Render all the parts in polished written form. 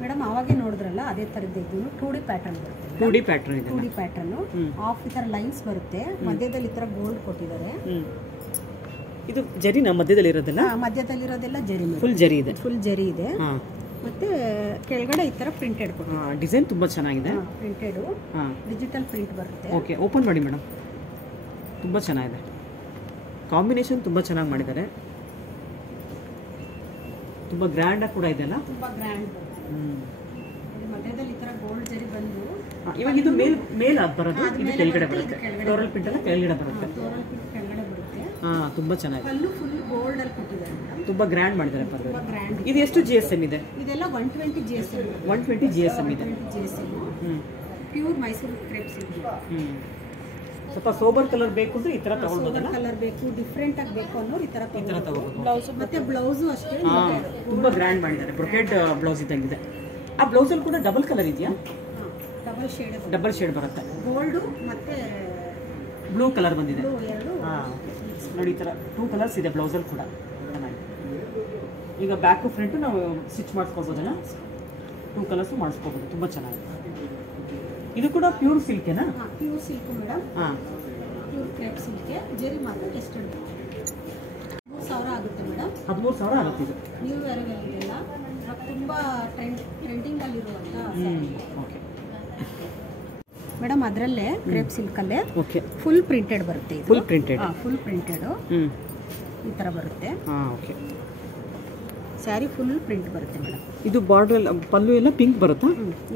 Madam ಆವಾಗೆ ನೋಡಿದ್ರಲ್ಲ ಅದೇ ಥರದ್ದು ಇದು 2D ಪ್ಯಾಟರ್ನ್ ಬರುತ್ತೆ. 2D ಪ್ಯಾಟರ್ನ್ ಇದೆ. 2D ಪ್ಯಾಟರ್ನ್ ಆಫ್ ಈ ಥರ ಲೈನ್ಸ್ ಬರುತ್ತೆ. ಮಧ್ಯದಲ್ಲಿ ಈ ಥರ ಗೋಲ್ಡ್ ಕೊಟ್ಟಿದ್ದಾರೆ. ಇದು ಜರಿ ನಮ್ಮ ಮಧ್ಯದಲ್ಲಿ ಇರೋದಲ್ಲ? ಮಧ್ಯದಲ್ಲಿರೋದೆಲ್ಲ ಜರಿ. ಫುಲ್ ಜರಿ ಇದೆ. ಫುಲ್ ಜರಿ ಇದೆ. ಮತ್ತೆ ಕೆಳಗಡೆ ಈ ಥರ ಪ್ರಿಂಟೆಡ್ ಕೊಟ್ಟಿದ್ದಾರೆ. ಡಿಸೈನ್ ತುಂಬಾ ಚೆನ್ನಾಗಿದೆ. ಪ್ರಿಂಟೆಡ್ ಡಿಜಿಟಲ್ ಪ್ರಿಂಟ್ ಬರುತ್ತೆ. ಓಕೆ, ಓಪನ್ ಮಾಡಿ ಮೇಡಮ್. ತುಂಬಾ ಚೆನ್ನಾಗಿದೆ. ಕಾಂಬಿನೇಷನ್ ತುಂಬಾ ಚೆನ್ನಾಗಿ ಮಾಡಿದ್ದಾರೆ. ತುಂಬಾ ಗ್ರ್ಯಾಂಡ್ ಆಗಿ ಕೂಡ ಇದೆ ಅಲ್ಲ? ತುಂಬಾ ಗ್ರ್ಯಾಂಡ್ ಬರುತ್ತೆ. ಮಧ್ಯದಲ್ಲಿ ಈ ತರ ಗೋಲ್ಡ್ ಜರಿ ಬಂದು ಇವಾಗ ಇದು ಮೇಲ್ ಆಗಿ ಬರೋದು, ಇದು ಕೆಳಗಡೆ ಬರುತ್ತೆ. ಫ್ಲೋರಲ್ ಪ್ರಿಂಟ್ ಎಲ್ಲ ಕೆಳಗಡೆ ಬರುತ್ತೆ. ಫ್ಲೋರಲ್ ಪ್ರಿಂಟ್ ಕೆಳಗಡೆ ಬರುತ್ತೆ. ತುಂಬಾ ಚೆನ್ನಾಗಿದೆ. ಪಲ್ಲು ಫುಲ್ ಗೋಲ್ಡ್ ಅಲ್ಲಿ ಕೊಟ್ಟಿದ್ದಾರೆ. ತುಂಬಾ ಗ್ರ್ಯಾಂಡ್ ಮಾಡಿದ್ದಾರೆ ಪಲ್ಲು. ಇದು ಎಷ್ಟು GSM ಇದೆ? ಇದೆಲ್ಲ 120 GSM. 120 GSM ಇದೆ. Pure Mysuru crepe silk. ಸ್ವಲ್ಪ ಸೋಬರ್ ಕಲರ್ ಬೇಕು ಅಂದ್ರೆ ಈ ತರ ತಗೊಳ್ಳೋದಲ್ಲ? ಕಲರ್ ಬೇಕು, ಡಿಫರೆಂಟ್ ಆಗಿ ಬೇಕು ಅನ್ನೋರು ಈ ತರ ತಗೊಳ್ಳೋದು. ಬ್ಲೌಸ್ ಮತ್ತೆ ಬ್ಲೌಸ್ ಅಷ್ಟೇ ತುಂಬಾ ಗ್ರ್ಯಾಂಡ್ ಮಾಡಿದ್ದಾರೆ. ಬ್ರೊಕೆಡ್ ಬ್ಲೌಸ್ ಇದ್ದಂಗಿದೆ. ಆ ಬ್ಲೌಸ್ ಅಲ್ಲಿ ಕೂಡ ಡಬಲ್ ಕಲರ್ ಇದೆಯಾ? ಡಬಲ್ ಶೇಡ್ ಬರುತ್ತೆ. ಗೋಲ್ಡ್ ಮತ್ತೆ ಬ್ಲೂ ಕಲರ್ ಬಂದಿದೆ. ನೋಡಿ, ಈ ತರ 2 ಕಲರ್ಸ್ ಇದೆ ಬ್ಲೌಸ್ ಅಲ್ಲಿ ಕೂಡ. ಈಗ ಬ್ಯಾಕ್ ಫ್ರಂಟ್ ನಾವು ಸ್ಟಿಚ್ ಮಾಡಿಸ್ಕೋಬೋದಲ್ಲ? 2 ಕಲರ್ಸ್ ಮಾಡಿಸ್ಕೋಬಹುದು. ತುಂಬಾ ಚೆನ್ನಾಗಿದೆ. ಇದು ಕೂಡ ಪ್ಯೂರ್ ಸಿಲ್ಕೇನಾ? Pure silk madam. Pure crepe silk. Zari ಮಾತ್ರ ಎಷ್ಟು 13,000 ಆಗುತ್ತೆ ಮೇಡಮ್. 13,000 ಆಗುತ್ತೆ. ಇದು ನ್ಯೂ ವೇರ್ ಇದೆಲ್ಲ ತುಂಬಾ ಟ್ರೆಂಡಿಂಗ್ ಅಲ್ಲಿ ಇರುವಂತ. ಓಕೆ ಮೇಡಮ್, ಅದರಲ್ಲೇ ಕ್ರೇಪ್ ಸಿಲ್ಕ್ ಅಲ್ಲೇ ಫುಲ್ ಪ್ರಿಂಟೆಡ್ ಬರುತ್ತೆ. ಫುಲ್ ಪ್ರಿಂಟೆಡ್ ಈ ತರ ಬರುತ್ತೆ. ಓಕೆ, ಸ್ಯಾರಿ ಫುಲ್ ಪ್ರಿಂಟ್ ಬರುತ್ತೆ ಮೇಡಮ್. ಇದು ಬಾರ್ಡರ್ ಪಲ್ಲು ಎಲ್ಲ ಪಿಂಕ್ ಬರುತ್ತಾ?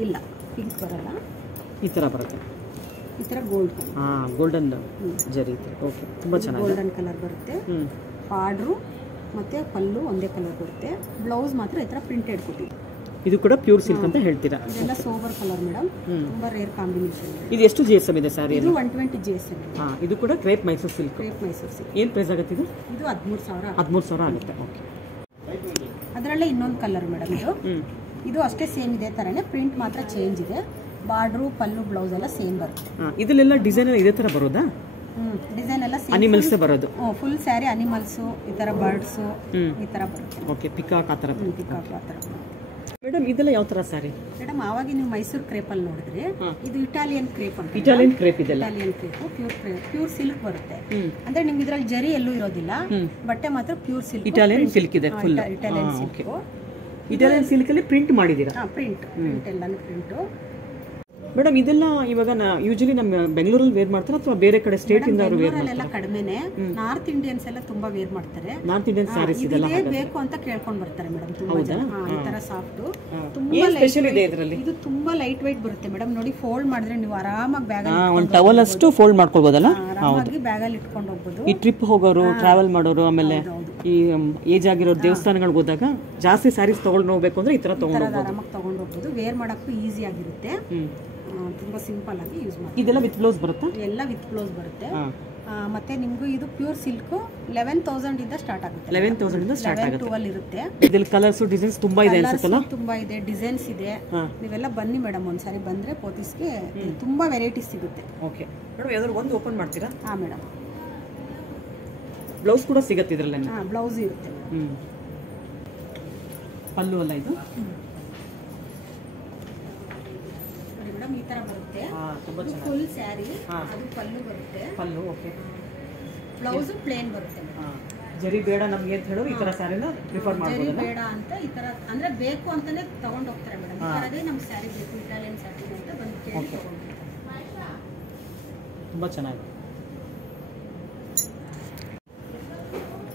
ಇಲ್ಲ, ಪಿಂಕ್ ಬರಲ್ಲ. ಈ ತರ ಬರುತ್ತೆ. ಈ ತರ ಗೋಲ್ಡ್ ಗೋಲ್ಡನ್ ಜರಿ. ಓಕೆ, ತುಂಬಾ ಚೆನ್ನಾಗಿದೆ. ಗೋಲ್ಡನ್ ಕಲರ್ ಬರುತ್ತೆ. ಬಾರ್ಡ್ರು ಮತ್ತೆ ಪಲ್ಲು ಒಂದೇ ಕಲರ್ ಬರುತ್ತೆ. ಬ್ಲೌಸ್ ಮಾತ್ರ ಈ ತರ ಪ್ರಿಂಟೆಡ್ ಕೊಟ್ಟಿದೆ. ಇದು ಕೂಡ ಪ್ಯೂರ್ ಸಿಲ್ಕ್ ಅಂತ ಹೇಳ್ತೀರಾ? ಇದೆಲ್ಲ ಸೋಬರ್ ಕಲರ್ ಮೇಡಮ್. ತುಂಬಾ ರೇರ್ ಕಾಂಬಿನೇಷನ್. ಇದು ಎಷ್ಟು GSM ಇದೆ ಸ್ಯಾರಿ? ಇದು 120 GSM. ಇದು ಕೂಡ crepe Mysuru silk. Crepe Mysuru silk. ಏನು ಪ್ರೈಸ್ ಆಗುತ್ತೆ ಇದು? ಇದು 13,000. 13,000 ಆಗುತ್ತೆ. ಓಕೆ. ಅದರಲ್ಲೇ ಇನ್ನೊಂದು ಕಲರ್ ಮೇಡಮ್. ಇದು ಅಷ್ಟೇ ಸೇಮ್ ಇದೆ ತರನೇ, ಪ್ರಿಂಟ್ ಮಾತ್ರ ಚೇಂಜ್ ಇದೆ. ಬಾರ್ಡ್ರು ಪಲ್ಲು ಬ್ಲೌಸ್ ಎಲ್ಲ ಸೇಮ್ ಬರುತ್ತೆ. ಇದೆಲ್ಲ ಡಿಸೈನ್ ಇದೇ ತರ ಬರೋದಾ? ಡಿಸೈನ್ ಎಲ್ಲ ಸೇಮ್. ಅನಿಮಲ್ಸ್ ಬರೋದು? ಫುಲ್ ಸ್ಯಾರಿ ಅನಿಮಲ್ಸ್, ಈ ತರ ಬರ್ಡ್ಸ್ ಈ ತರ ಬರುತ್ತೆ. ಓಕೆ, ಪಿಕಾಕ್ ಆ ತರ. ಪಿಕಾಕ್ ಆ ತರ. ಮೇಡಮ್, ಇದೆಲ್ಲ ಯಾವ ತರ ಸ್ಯಾರಿ? ಮೇಡಮ್, ಆವಾಗ ನೀವು ಮೈಸೂರು ಕ್ರೇಪ್ ಅಲ್ಲಿ ನೋಡಿದ್ರೆ ಇದು ಇಟಾಲಿಯನ್ ಕ್ರೇಪ್ ಅಂತ. ಇಟಾಲಿಯನ್ ಕ್ರೇಪ್ ಇದೆಲ್ಲ? ಇಟಾಲಿಯನ್ ಕ್ರೇಪ್ ಪ್ಯೂರ್ ಸಿಲ್ಕ್ ಬರುತ್ತೆ. ಅಂದ್ರೆ ನಿಮ್ಗೆ ಇದ್ರಲ್ಲಿ ಜರಿ ಎಲ್ಲೂ ಇರೋದಿಲ್ಲ, ಬಟ್ಟೆ ಮಾತ್ರ ಪ್ಯೂರ್ ಸಿಲ್ಕ್. ಇಟಾಲಿಯನ್ ಸಿಲ್ಕ್ ಇದೆ full. Italian silk. Italian silk ಅಲ್ಲಿ ಪ್ರಿಂಟ್ ಮಾಡಿದೀರಾ? ಪ್ರಿಂಟ್ ಎಲ್ಲಾನು ಪ್ರಿಂಟ್. ಮೇಡಮ್, ಇದೆಲ್ಲ ಇವಾಗ ಯೂಶಲಿ ನಮ್ಮ ಬೆಂಗಳೂರಲ್ಲಿ ವೇರ್ ಮಾಡ್ತಾರೆ ಅಥವಾ ಬೇರೆ ಕಡೆ ಸ್ಟೇಟ್ ಇಂದ ಅವರು ವೇರ್ ಮಾಡ್ತಾರೆ? ಕಡಿಮೆನೆ. ನಾರ್ತ್ ಇಂಡಿಯನ್ಸ್ ಎಲ್ಲ ತುಂಬಾ ವೇರ್ ಮಾಡ್ತಾರೆ. ನಾರ್ತ್ ಇಂಡಿಯನ್ ಸ್ಯಾರೀಸ್ ಇದೆಲ್ಲ ಬೇಕು ಅಂತ ಕೇಳ್ಕೊಂಡು ಬರ್ತಾರೆ ಮೇಡಮ್. ತುಂಬಾ ಜನ ಈ ತರ ಸಾಫ್ಟ್. ತುಂಬಾ ಸ್ಪೆಷಲ್ ಇದೆ ಇದರಲ್ಲಿ. ಇದು ತುಂಬಾ ಲೈಟ್ ವೈಟ್ ಬರುತ್ತೆ ಮೇಡಮ್. ನೋಡಿ, ಫೋಲ್ಡ್ ಮಾಡಿದ್ರೆ ನೀವು ಆರಾಮಾಗಿ ಬ್ಯಾಗ್ ಅಲ್ಲಿ ಒಂದು ಟವಲ್ ಅಷ್ಟು ಫೋಲ್ಡ್ ಮಾಡ್ಕೊಳ್ಬೋದಲ್ಲ? ಆರಾಮಾಗಿ ಬ್ಯಾಗ್ ಅಲ್ಲಿ ಇಟ್ಕೊಂಡು ಹೋಗ್ಬೋದು. ಈ ಟ್ರಿಪ್ ಹೋಗೋರು, ಟ್ರಾವೆಲ್ ಮಾಡೋರು, ಆಮೇಲೆ ಈ ಏಜ್ ಆಗಿರೋ ದೇವಸ್ಥಾನಗಳಿಗೆ ಹೋದಾಗ ಜಾಸ್ತಿ ಸ್ಯಾರೀಸ್ ತಗೊಂಡು ಹೋಗ್ಬೇಕು ಅಂದ್ರೆ ಈ ತರ ತಗೊಂಡು ಆರಾಮಾಗಿ ತಗೊಂಡು ಹೋಗ್ಬೋದು. ವೇರ್ ಮಾಡಕ್ಕೂ ಈಸಿ ಆಗಿರುತ್ತೆ. ತುಂಬಾ ಸಿಂಪಲ್ ಆಗಿ ಯೂಸ್ ಮಾಡಿ. ಇದೆಲ್ಲ ವಿತ್ ಬ್ಲೌಸ್ ಬರುತ್ತೆ? ಎಲ್ಲ ವಿತ್ ಬ್ಲೌಸ್ ಬರುತ್ತೆ. ಮತ್ತೆ ನಿಮಗೂ ಇದು ಪ್ಯೂರ್ ಸಿಲ್ಕ್ 11,000 ಇಂದ ಸ್ಟಾರ್ಟ್ ಆಗುತ್ತೆ. 11,000 ಇಂದ ಸ್ಟಾರ್ಟ್ ಆಗುತ್ತೆ. 12 ಇರುತ್ತೆ. ಇದರಲ್ಲಿ ಕಲರ್ಸ್ ಡಿಸೈನ್ಸ್ ತುಂಬಾ ಇದೆ ಅನ್ಸುತ್ತಲ್ಲ? ತುಂಬಾ ಇದೆ, ಡಿಸೈನ್ಸ್ ಇದೆ. ನೀವೆಲ್ಲ ಬನ್ನಿ ಮೇಡಮ್, ಒಂದ್ಸರಿ ಬಂದ್ರೆ ಪೋತಿಸ್ಗೆ ತುಂಬಾ ವೆರೈಟೀಸ್ ಸಿಗುತ್ತೆ. ಓಕೆ ಮೇಡಮ್, ಯಾವ್ದಾದ್ರು ಒಂದು ಓಪನ್ ಮಾಡ್ತೀರಾ? ಮೇಡಮ್. ಬ್ಲೌಸ್ ಕೂಡ ಸಿಗುತ್ತೆ ಇದರಲ್ಲಿ? ಬ್ಲೌಸ್ ಇರುತ್ತೆ. ಪಲ್ಲು ಅಲ್ಲ ಇದು? ಮೇಡಮ್, ಈ ತರ ಬರುತ್ತೆ. ಫುಲ್ ಸ್ಯಾರಿ, ಅದು ಪಲ್ಲು ಬರುತ್ತೆ. ಪಲ್ಲು. ಓಕೆ. ಬ್ಲೌಸ್ ಪ್ಲೇನ್ ಬರುತ್ತೆ. ಜರಿ ಬೇಡ ನಮಗೆ ಅಂತ ಹೇಳೋ ಈ ತರ ಸ್ಯಾರಿನ ಪ್ರಿಫರ್ ಮಾಡ್ಬೋದು? ಜರಿ ಬೇಡ ಅಂತ ಈ ತರ ಅಂದ್ರೆ ಬೇಕು ಅಂತಾನೆ ತಗೊಂಡು ಹೋಗ್ತಾರೆ ಮೇಡಮ್. ಈ ತರದೇ ನಮ್ಗೆ ಸ್ಯಾರಿ ಬೇಕು, ಇಟಾಲಿಯನ್ ಸ್ಯಾರಿ ಅಂತ ಬಂದು ಕೇಳಿ ತಗೊಂಡು. ತುಂಬಾ ಚೆನ್ನಾಗಿದೆ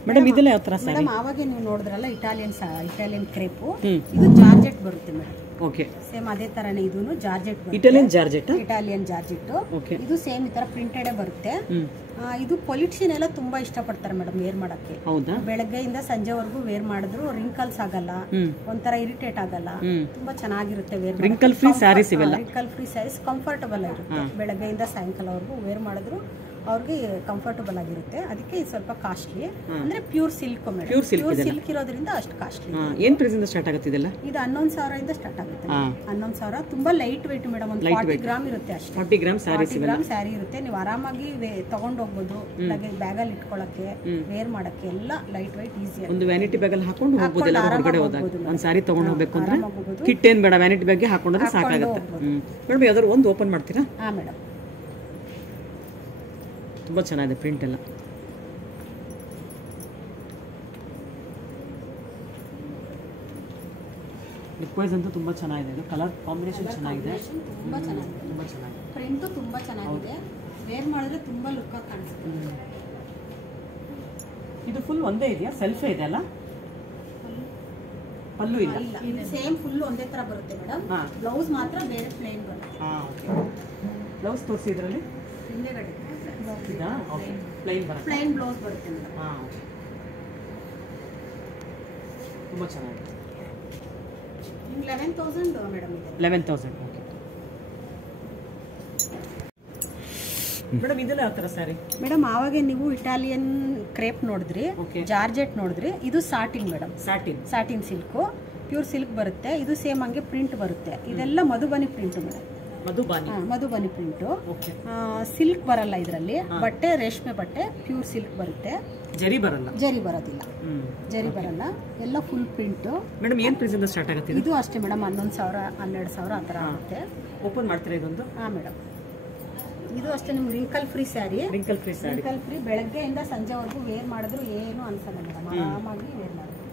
ಮೇಡಮ್. ಇದೆಲ್ಲ ಯಾವ ತರ ಸ್ಯಾರಿ? ಮೇಡಮ್, ಆವಾಗೆ ನೀವು ನೋಡಿದ್ರಲ್ಲ ಇಟಾಲಿಯನ್ ಕ್ರೇಪ್, ಇದು ಜಾರ್ಜೆಟ್ ಬರುತ್ತೆ ಮೇಡಮ್. ಓಕೆ, ಸೇಮ್ ಅದೇ ತರನೇ ಇದೂನು ಜಾರ್ಜೆಟ್ ಬರುತ್ತೆ. Italian georgette. Italian georgette. ಇದು ಸೇಮ್ ಈ ತರ ಪ್ರಿಂಟೆಡ್ ಬರುತ್ತೆ. ಇದು ಪೊಲಿಟಿಷಿಯನ್ ಎಲ್ಲ ತುಂಬಾ ಇಷ್ಟಪಡ್ತಾರೆ ಮೇಡಮ್ ವೇರ್ ಮಾಡಕ್ಕೆ. ಬೆಳಗ್ಗೆಯಿಂದ ಸಂಜೆವರೆಗೂ ವೇರ್ ಮಾಡಿದ್ರು ರಿಂಕಲ್ಸ್ ಆಗಲ್ಲ, ಒಂಥರ ಇರಿಟೇಟ್ ಆಗಲ್ಲ, ತುಂಬಾ ಚೆನ್ನಾಗಿರುತ್ತೆ ವೇರ್. ರಿಂಕಲ್ ಫ್ರೀ ಸ್ಯಾರೀಸ್ ಇವೆಲ್ಲ. ರಿಂಕಲ್ ಫ್ರೀ ಸ್ಯಾರೀಸ್ ಕಂಫರ್ಟಬಲ್ ಆಗಿರುತ್ತೆ. ಬೆಳಗ್ಗೆಯಿಂದ ಸಾಯಂಕಾಲವರೆಗೂ ವೇರ್ ಮಾಡಿದ್ರು ಅವ್ರಿಗೆ ಕಂಫರ್ಟಬಲ್ ಆಗಿರುತ್ತೆ. ಅದಕ್ಕೆ ಇದು ಸ್ವಲ್ಪ ಕಾಸ್ಟ್ಲಿ, ಅಂದ್ರೆ pure silk madam. Pure silk ಇರೋದ್ರಿಂದ ಅಷ್ಟು ಕಾಸ್ಟ್ಲಿ. ಏನ್ ಪ್ರೈಸ್ ಇಂದ ಸ್ಟಾರ್ಟ್ ಆಗುತ್ತೆ ಇದೆಲ್ಲ? ಇದು 11,000 ಇಂದ ಸ್ಟಾರ್ಟ್ ಆಗುತ್ತೆ. 11,000 ತುಂಬಾ ಲೈಟ್ weight ಮೇಡಮ್. ಒಂದು 40 ಗ್ರಾಮ್ ಇರುತ್ತೆ ಅಷ್ಟೇ. 40 ಗ್ರಾಮ್ ಸ್ಯಾರಿ ಇರುತ್ತೆ. ನೀವು ಆರಾಮಾಗಿ ತಗೊಂಡು ಹೋಗ್ಬೋದು, ಬ್ಯಾಗ್ ಅಲ್ಲಿ ಇಟ್ಕೊಳ್ಳಕ್ಕೆ, ವೇರ್ ಮಾಡಕ್ಕೆ ಎಲ್ಲ ಲೈಟ್ weight ಈಸಿ. ಒಂದು ವ್ಯಾನಿಟಿ ಬ್ಯಾಗ್ ಅಲ್ಲಿ ಹಾಕೊಂಡು ಹೋಗ್ಬೋದು. ಎಲ್ಲ ಹೊರಗಡೆ ಹೋದಾಗ ಒಂದು ಸ್ಯಾರಿ ತಗೊಂಡು ಹೋಗ್ಬೇಕು ಅಂದ್ರೆ ಕಿಟ್ ಏನ್ ಬೇಡ, ವ್ಯಾನಿಟಿ ಬ್ಯಾಗ್ ಹಾಕೊಂಡ್ರೆ ಸಾಕಾಗುತ್ತೆ. ಮೇಡಮ್ ಯಾವ್ದಾದ್ರು ಒಂದು ಓಪನ್ ಮಾಡ್ತೀರಾ? ಹಾ ಮೇಡಮ್. ತುಂಬಾ ಚೆನ್ನಾಗಿದೆ ಪ್ರಿಂಟ್ ಎಲ್ಲ. ಲುಕ್ ವೈಸ್ ಅಂತೂ ತುಂಬಾ ಚೆನ್ನಾಗಿದೆ. ಇದು ಕಲರ್ ಕಾಂಬಿನೇಷನ್ ಚೆನ್ನಾಗಿದೆ. ತುಂಬಾ ಚೆನ್ನಾಗಿದೆ. ತುಂಬಾ ಚೆನ್ನಾಗಿದೆ. ಪ್ರಿಂಟ್ ತುಂಬಾ ಚೆನ್ನಾಗಿದೆ. ವೇರ್ ಮಾಡಿದ್ರೆ ತುಂಬಾ ಲುಕ್ ಆಗಿ ಕಾಣಿಸುತ್ತೆ. ಇದು ಫುಲ್ ಒಂದೇ ಇದೆಯಾ? ಸೆಲ್ಫೇ ಇದೆ ಅಲ್ಲ? ಪಲ್ಲು ಇಲ್ಲ. ಇದು ಸೇಮ್ ಫುಲ್ ಒಂದೇ ತರ ಬರುತ್ತೆ ಮೇಡಮ್. ಬ್ಲೌಸ್ ಮಾತ್ರ ಬೇರೆ ಪ್ಲೇನ್ ಬರುತ್ತೆ. ಬ್ಲೌಸ್ ತೋರಿಸಿ ಇದರಲ್ಲಿ. ಹಿಂದೆಗಡೆ ಪ್ಲೈನ್ ಬರುತ್ತೆ. ಪ್ಲೈನ್ ಬ್ಲೌಸ್ ಬರುತ್ತೆ ಮೇಡಮ್. ತುಂಬಾ ಚೆನ್ನಾಗಿದೆ. 11,000 ಮೇಡಮ್ ಇದೆ. 11,000. ಓಕೆ ಮೇಡಮ್ ಇದೆಲ್ಲ ಯಾವ ತರ ಸ್ಯಾರಿ? ಮೇಡಮ್ ಆವಾಗ ನೀವು ಇಟಾಲಿಯನ್ ಕ್ರೇಪ್ ನೋಡಿದ್ರಿ, ಜಾರ್ಜೆಟ್ ನೋಡಿದ್ರಿ. ಇದು satin madam. Satin silk, pure silk ಬರುತ್ತೆ. ಇದು ಸೇಮ್ ಹಂಗೆ ಪ್ರಿಂಟ್ ಬರುತ್ತೆ. ಇದೆಲ್ಲ Madhubani print madam. Madhubani print. Silk ಬರಲ್ಲ ಇದರಲ್ಲಿ. ಬಟ್ಟೆ ರೇಷ್ಮೆ ಬಟ್ಟೆ, ಪ್ಯೂರ್ ಸಿಲ್ಕ್ ಬರುತ್ತೆ. ಜರಿ ಬರಲ್ಲ. ಜರಿ ಬರೋದಿಲ್ಲ. ಜರಿ ಬರಲ್ಲ. ಎಲ್ಲ ಫುಲ್ ಪ್ರಿಂಟ್. ಮೇಡಮ್ ಏನ್ ಪ್ರೈಸ್ ಇಂದ ಸ್ಟಾರ್ಟ್ ಆಗುತ್ತೆ? ಇದು ಅಷ್ಟೇ ಮೇಡಮ್. 11,000 12,000 ಆ ತರ ಆಗುತ್ತೆ. ಓಪನ್ ಮಾಡ್ತೀರಾ ಇದೊಂದು? ಹಾ ಮೇಡಮ್. ಇದು ಅಷ್ಟೇ ನಿಮ್ಗೆ wrinkle free sari. Wrinkle free. ಬೆಳಗ್ಗೆಯಿಂದ ಸಂಜೆವರೆಗೂ ವೇರ್ ಮಾಡಿದ್ರು ಏನು ಅನ್ಸಲ್ಲ ಮೇಡಮ್. ಆರಾಮಾಗಿ ವೇರ್ ಮಾಡಿದ್ರು.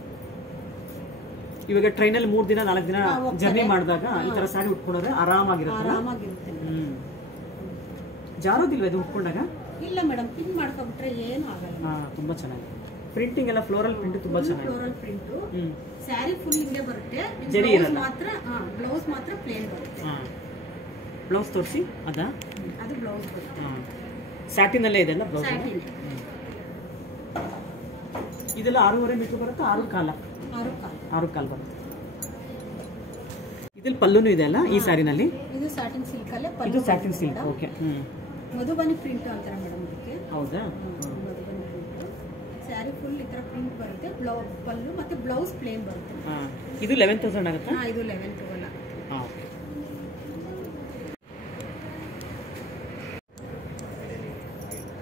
ಇವಾಗ ಟ್ರೈನಲ್ಲಿ 3 ದಿನ 4 ದಿನ ಜರ್ನಿ ಮಾಡಿದಾಗ ಈ ತರ ಸ್ಯಾರಿ ಉಟ್ಕೊಂಡ್ರೆ ಆರಾಮಾಗಿರುತ್ತೆ. ಜಾರೋದಿಲ್ವ ಇದು ಉಟ್ಕೊಂಡಾಗ? ಇಲ್ಲ ಮೇಡಮ್, ಪಿನ್ ಮಾಡ್ಕೊಬಿಟ್ರೆ ಏನು ಆಗಲ್ಲ. ತುಂಬಾ ಚೆನ್ನಾಗಿದೆ. ಪ್ರಿಂಟಿಂಗ್ ಎಲ್ಲ ಫ್ಲೋರಲ್ ಪ್ರಿಂಟ್ ತುಂಬಾ ಚೆನ್ನಾಗಿದೆ. Floral print. ಸ್ಯಾರಿ ಫುಲ್ ಹಿಂಗೆ ಬರುತ್ತೆ. ಜರಿ ಇರಲ್ಲ. ಬ್ಲೌಸ್ ಮಾತ್ರ ಪ್ಲೇನ್ ಬರುತ್ತೆ. ಬ್ಲೌಸ್ ತೋರಿಸಿ. ಅದಾ? ಅದು ಬ್ಲೌಸ್ ಬರುತ್ತೆ. ಸ್ಯಾಟಿನ್ ಅಲ್ಲೇ ಇದೆಲ್ಲ ಬ್ಲೌಸ್. ಇದೆಲ್ಲ 6.5 ಮೀಟರ್ ಬರುತ್ತೆ. 6 ಕಾಲ್ ಬರುತ್ತೆ. ಇದ್ರಲ್ಲಿ ಪಲ್ಲುನು ಇದೆ ಅಲ್ಲ ಈ ಸ್ಯಾರಿನಲ್ಲಿ? ಇದು ಸ್ಯಾಟಿನ್ ಸಿಲ್ಕ್ ಅಲ್ಲೇ ಪಲ್ಲು. ಇದು satin silk. Okay. Madhubani print ಅಂತಾರೆ ಮೇಡಮ್ ಇದಕ್ಕೆ. ಹೌದಾ? ಮಧುಬನಿ ಪ್ರಿಂಟ್. ಸ್ಯಾರಿ ಫುಲ್ ಈ ತರ ಪ್ರಿಂಟ್ ಬರುತ್ತೆ. ಪಲ್ಲು ಮತ್ತೆ ಬ್ಲೌಸ್ ಪ್ಲೇನ್ ಬರುತ್ತೆ. ಇದು 11,000 ಆಗುತ್ತೆ? ಇದು 11,000 ಆಗುತ್ತೆ. ಓಕೆ.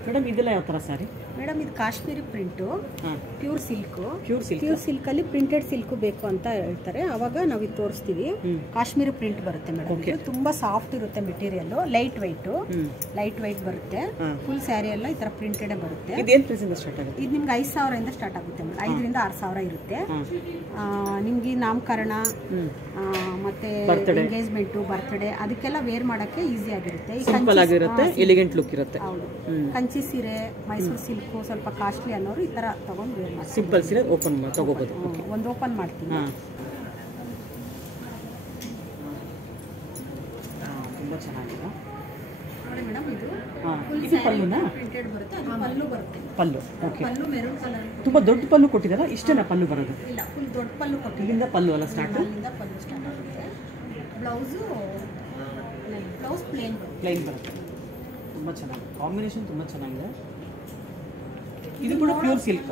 ಮೇಡಮ್ ಇದೆಲ್ಲ ಯಾವ ತರ ಸ್ಯಾರಿ? ಮೇಡಮ್ ಇದು ಕಾಶ್ಮೀರಿ ಪ್ರಿಂಟು, ಪ್ಯೂರ್ ಸಿಲ್ಕ್ ಅಲ್ಲಿ ಪ್ರಿಂಟೆಡ್ ಸಿಲ್ಕ್ ಬೇಕು ಅಂತ ಹೇಳ್ತಾರೆ. ಅವಾಗ ನಾವು ಇದು ತೋರಿಸ್ತೀವಿ. ಕಾಶ್ಮೀರಿ ಪ್ರಿಂಟ್ ಬರುತ್ತೆ ಮೇಡಮ್. ಇದು ತುಂಬಾ ಸಾಫ್ಟ್ ಇರುತ್ತೆ ಮೆಟೀರಿಯಲ್. ಲೈಟ್ ವೈಟ್ ಬರುತ್ತೆ. ಫುಲ್ ಸ್ಯಾರಿ ಎಲ್ಲ ಈ ತರ ಪ್ರಿಂಟೆಡ್ ಬರುತ್ತೆ. ಇದೇನ್ ಪ್ರೈಸ್ ಇಂದ ಸ್ಟಾರ್ಟ್ ಆಗುತ್ತೆ? ಇದು ನಿಮ್ಗೆ 5,000 ಇಂದ ಸ್ಟಾರ್ಟ್ ಆಗುತ್ತೆ ಮೇಡಮ್. 5 ರಿಂದ 6,000 ಇರುತ್ತೆ. ನಿಮ್ಗೆ ನಾಮಕರಣ ಮತ್ತೆ ಎಂಗೇಜ್ಮೆಂಟ್, ಬರ್ತ್ಡೇ ಅದಕ್ಕೆಲ್ಲ ವೇರ್ ಮಾಡಕ್ಕೆ ಈಸಿ ಆಗಿರುತ್ತೆ. ಸಿಂಪಲ್ ಆಗಿರುತ್ತೆ, ಎಲಿಗೆಂಟ್ ಲುಕ್ ಇರುತ್ತೆ. ಕಂಚಿ ಸೀರೆ, ಮೈಸೂರು ಸಿಲ್ಕ್ ಸ್ವಲ್ಪ ಕಾಸ್ಟ್ಲಿ ಅನ್ನೋರು ಈ ತರ ತಗೊಂಡು ವೇರ್ ಮಾಡ್ತಾರೆ. ಸಿಂಪಲ್ ಸೀರೆ ಓಪನ್ ತಗೋಬಹುದು. ಒಂದು ಓಪನ್ ಮಾಡ್ತೀನಿ. ತುಂಬಾ ಚೆನ್ನಾಗಿದೆ ನೋಡಿ ಮೇಡಮ್. ಇದು ಪಲ್ಲುನಾ? ಪ್ರಿಂಟೆಡ್ ಬರುತ್ತೆ. ಅದು ಪಲ್ಲು ಬರುತ್ತೆ. ಪಲ್ಲು. ಓಕೆ. ಪಲ್ಲು ಮೆರೂನ್ ಕಲರ್. ತುಂಬಾ ದೊಡ್ಡ ಪಲ್ಲು ಕೊಟ್ಟಿದಾರ? ಇಷ್ಟೇನಾ ಪಲ್ಲು ಬರೋದು? ಇಲ್ಲ, ಫುಲ್ ದೊಡ್ಡ ಪಲ್ಲು ಕೊಟ್ಟಿದ್ದಾರೆ. ಇಲ್ಲಿಂದ ಪಲ್ಲು ಅಲ್ಲ ಸ್ಟಾರ್ಟ್? ಇಲ್ಲಿಂದ ಪಲ್ಲು ಸ್ಟಾರ್ಟ್ ಆಗುತ್ತೆ. ಬ್ಲೌಸ್ ಪ್ಲೇನ್ ಬರುತ್ತೆ. ತುಂಬಾ ಚೆನ್ನಾಗಿದೆ. ಕಾಂಬಿನೇಷನ್ ತುಂಬಾ ಚೆನ್ನಾಗಿದೆ. ಇದು ಕೂಡ ಪ್ಯೂರ್ ಸಿಲ್ಕ್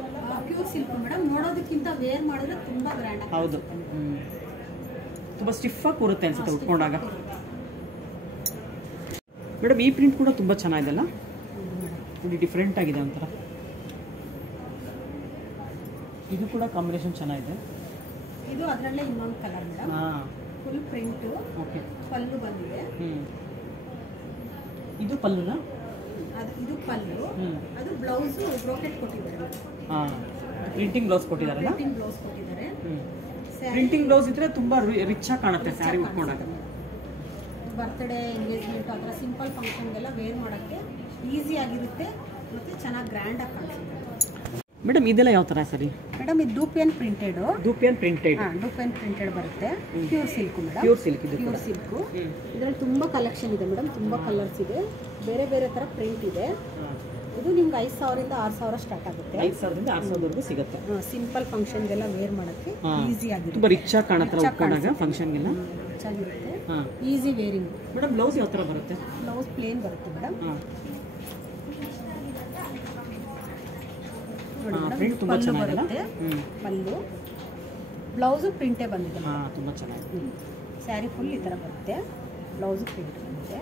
ಮೇಡಮ್. ನೋಡೋದಕ್ಕಿಂತ ವೇರ್ ಮಾಡಿದ್ರೆ ತುಂಬಾ ಗ್ರ್ಯಾಂಡ್ ಆಗುತ್ತೆ. ಹೌದು. ತುಂಬಾ ಸ್ಟಿಫ್ ಆಗಿ ಕೂರುತ್ತೆ ಅನ್ಸುತ್ತೆ ಉಟ್ಕೊಂಡಾಗ. ಮೇಡಮ್ ಈ ಪ್ರಿಂಟ್ ಕೂಡ ತುಂಬಾ ಚೆನ್ನಾಗಿದೆಲ್ಲ. ನೋಡಿ ಡಿಫ್ರೆಂಟ್ ಆಗಿದೆ ಒಂಥರ. ಇದು ಕೂಡ ಕಾಂಬಿನೇಷನ್ ಚೆನ್ನಾಗಿದೆ. ಇದು ಅದರಲ್ಲೇ ಇನ್ನೊಂದು colour madam. Full print. Okay. Pallu ಬಂದಿದೆ. ಇದು ಪಲ್ಲುನಾ? ಇದು ಪಲ್ಲು. ಅದು ಬ್ಲೌಸ್ ಬ್ರೋಕೆಟ್ ಕೊಟ್ಟಿದ್ದಾರೆ. ಪ್ರಿಂಟಿಂಗ್ ಬ್ಲೌಸ್ ಕೊಟ್ಟಿದ್ದಾರೆ. ಪ್ರಿಂಟಿಂಗ್ ಬ್ಲೌಸ್ ಇದ್ರೆ ತುಂಬಾ ರಿಚ್ ಆಗಿ ಕಾಣುತ್ತೆ ಸ್ಯಾರಿ ಉಟ್ಕೊಂಡಾಗ. ಬರ್ತ್ಡೇ, ಎಂಗೇಜ್ಮೆಂಟ್ ಆ ಥರ ಸಿಂಪಲ್ ಫಂಕ್ಷನ್ಗೆಲ್ಲ ವೇರ್ ಮಾಡೋಕ್ಕೆ ಈಸಿ ಆಗಿರುತ್ತೆ ಮತ್ತು ಚೆನ್ನಾಗಿ ಗ್ರ್ಯಾಂಡಾಗಿ ಕಾಣಿಸುತ್ತೆ. ಮೇಡಮ್ ಇದೆಲ್ಲ ಯಾವ ಥರ ಸರಿ? ಮೇಡಮ್ ಇದು ಡೂಪಿಯನ್ ಪ್ರಿಂಟೆಡ್ ಬರುತ್ತೆ. Pure silk madam. Pure silk. ಇದರಲ್ಲಿ ತುಂಬ ಕಲೆಕ್ಷನ್ ಇದೆ ಮೇಡಮ್. ತುಂಬ ಕಲರ್ಸ್ ಇದೆ. ಬೇರೆ ಬೇರೆ ಥರ ಪ್ರಿಂಟ್ ಇದೆ. ಇದು ನಿಮ್ಗೆ 5,000 ಇಂದ 6,000 ಸ್ಟಾರ್ಟ್ ಆಗುತ್ತೆ. 5,000 ಇಂದ 6,000 ಸಿಗುತ್ತೆ. ಸಿಂಪಲ್ ಫಂಕ್ಷನ್ಗೆಲ್ಲ ವೇರ್ ಮಾಡೋಕ್ಕೆ ಈಸಿ ಆಗಿದೆ. ತುಂಬ ರಿಚ್ ಆಗಿ ಕಾಣುತ್ತೆ ಫಂಕ್ಷನ್ಗೆಲ್ಲ. ಚೆನ್ನಾಗಿರುತ್ತೆ. Easy varying. ಮೇಡಮ್ ಬ್ಲೌಸ್ ಯಾವ ಥರ ಬರುತ್ತೆ? ಬ್ಲೌಸ್ ಪ್ಲೇನ್ ಬರುತ್ತೆ ಮೇಡಮ್. ಪ್ರಿಂಟ್ ತುಂಬಾ ಚೆನ್ನಾಗಿದೆ. ಪಲ್ಲು ಬ್ಲೌಸು ಪ್ರಿಂಟೇ ಬಂದಿದೆ. ತುಂಬಾ ಚೆನ್ನಾಗಿದೆ. ಸ್ಯಾರಿ ಫುಲ್ ಈ ಥರ ಬರುತ್ತೆ, ಬ್ಲೌಸು ಪ್ರಿಂಟ್ ಬಂದಿದೆ.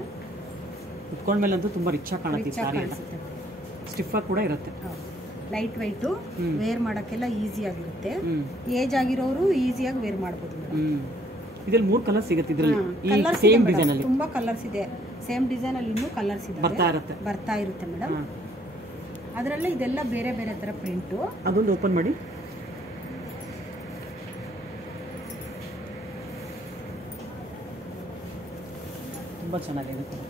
ಉಟ್ಕೊಂಡ್ಮೇಲಂತೂ ತುಂಬಾ ರಿಚ್ ಆಗಿ ಕಾಣುತ್ತೆ. ಸ್ಯಾರಿ ಸ್ಟಿಫ್ ಆಗಿ ಕೂಡ ಇರುತ್ತೆ. ಲೈಟ್ ವೈಟು, ವೇರ್ ಮಾಡೋಕ್ಕೆಲ್ಲ ಈಸಿ ಆಗಿರುತ್ತೆ. ಏಜ್ ಆಗಿರೋರು ಈಸಿಯಾಗಿ ವೇರ್ ಮಾಡ್ಬೋದು. ಇದರಲ್ಲಿ 3 ಕಲರ್ ಸಿಗುತ್ತೆ. ಇದರಲ್ಲಿ ಸೇಮ್ ಡಿಸೈನ್ ಅಲ್ಲಿ ತುಂಬಾ ಕಲರ್ಸ್ ಇದೆ. ಸೇಮ್ ಡಿಸೈನ್ ಅಲ್ಲಿ ಇನ್ನೂ ಕಲರ್ಸ್ ಇದೆ, ಬರ್ತಾ ಇರುತ್ತೆ ಮೇಡಮ್. ಅದರಲ್ಲೇ ಇದೆಲ್ಲ ಬೇರೆ ಬೇರೆ ತರ ಪ್ರಿಂಟು. ಅದೊಂದು ಓಪನ್ ಮಾಡಿ. ತುಂಬಾ ಚೆನ್ನಾಗಿದೆ ಮೇಡಮ್.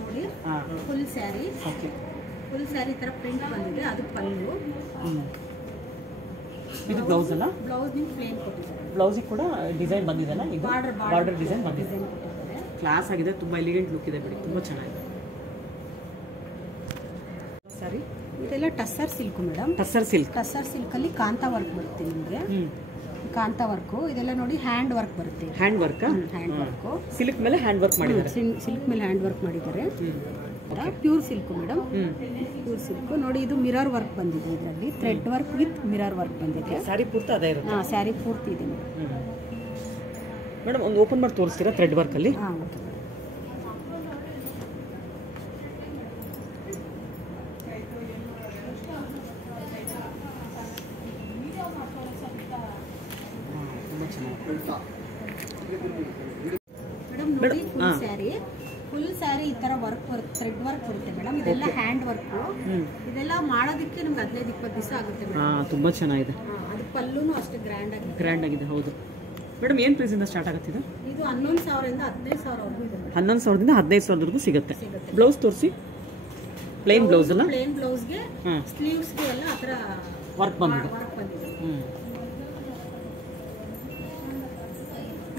ನೋಡಿ ಫುಲ್ ಸ್ಯಾರಿ, ಫುಲ್ ಸ್ಯಾರಿ ತರ ಪ್ರಿಂಟ್ ಬಂದಿದೆ. ಅದು ಪಲ್ಲು. ಇದು ಬ್ಲೌಸ್ ಅಲ್ಲ? ಬ್ಲೌಸ್ ನಿಂಗೆ ಪ್ಲೇನ್ ಕೊಟ್ಟಿದ್ದಾರೆ. ಬ್ಲೌಸಿಗೆ ಕೂಡ ಡಿಸೈನ್ ಬಂದಿದೆಲ್ಲ, ಇದು ಬಾರ್ಡರ್ ಡಿಸೈನ್ ಬಂದಿದೆ. ಕ್ಲಾಸ್ ಆಗಿದೆ, ತುಂಬಾ ಎಲಿಗೆಂಟ್ ಲುಕ್ ಇದೆ ಬಿಡಿ, ತುಂಬಾ ಚೆನ್ನಾಗಿದೆ. ಸರಿ, ಇದೆಲ್ಲ tussar silk madam. Tussar silk. Tussar silk ಅಲ್ಲಿ ಕಾಂತಾ ವರ್ಕ್ ಬರುತ್ತೆ ನಿಮಗೆ. ಕಾಂತಾ ವರ್ಕ್ ಇದೆಲ್ಲ ನೋಡಿ ಹ್ಯಾಂಡ್ ವರ್ಕ್ ಬರುತ್ತೆ. Hand work. Hand work silk ಮೇಲೆ ಹ್ಯಾಂಡ್ ವರ್ಕ್ ಮಾಡಿದ್ದಾರೆ. ಸಿಲ್ಕ್ ಮೇಲೆ ಹ್ಯಾಂಡ್ ವರ್ಕ್ ಮಾಡಿದ್ದಾರೆ. Pure silk madam. Pure silk ನೋಡಿ. ಇದು ಮಿರರ್ ವರ್ಕ್ ಬಂದಿದೆ. ಇದರಲ್ಲಿ thread work with mirror work ಬಂದಿದೆ. ಸ್ಯಾರಿ ಪೂರ್ತಿ ಅದೇ ಇರುತ್ತೆ. ಸ್ಯಾರಿ ಪೂರ್ತಿ ಇದೆ ಮೇಡಮ್. ಒಂದು ಓಪನ್ ಮಾಡಿ ತೋರಿಸ್ತೀರಾ ಥ್ರೆಡ್ ವರ್ಕ್ ಅಲ್ಲಿ? ಓಕೆ. ಮೇಡಮ್ ನೋಡಿ, ಫುಲ್ ಸ್ಯಾರಿ, ಫುಲ್ ಸ್ಯಾರಿ ಈ ತರ ವರ್ಕ್ ಬರುತ್ತೆ, ಥ್ರೆಡ್ ವರ್ಕ್ ಬರುತ್ತೆ ಮೇಡಮ್. ಇದೆಲ್ಲ ಹ್ಯಾಂಡ್ ವರ್ಕ್. ಇದೆಲ್ಲ ಮಾಡೋದಕ್ಕೆ ನಿಮ್ಗೆ 15-20 ದಿವಸ ಆಗುತ್ತೆ ಮೇಡಮ್. ತುಂಬಾ ಚೆನ್ನಾಗಿದೆ. ಅದು ಪಲ್ಲುನು ಅಷ್ಟೇ ಗ್ರ್ಯಾಂಡ್ ಆಗಿದೆ. ಹೌದು ಮೇಡಮ್. ಏನು ಪ್ರೈಸ್ ಇಂದ ಸ್ಟಾರ್ಟ್ ಆಗುತ್ತೆ ಇದು? ಇದು 11,000 ಇಂದ 15,000 ವರೆಗೂ ಇದೆ. 11,000 ಇಂದ 15,000 ವರೆಗೂ ಸಿಗುತ್ತೆ. ಬ್ಲೌಸ್ ತೋರಿಸಿ. ಪ್ಲೇನ್ ಬ್ಲೌಸ್ ಅಲ್ಲ? ಪ್ಲೇನ್ ಬ್ಲೌಸ್ಗೆ ಸ್ಲೀವ್ಸ್ಗೆ ಎಲ್ಲ ಆ ಥರ ವರ್ಕ್ ಬಂದಿದೆ.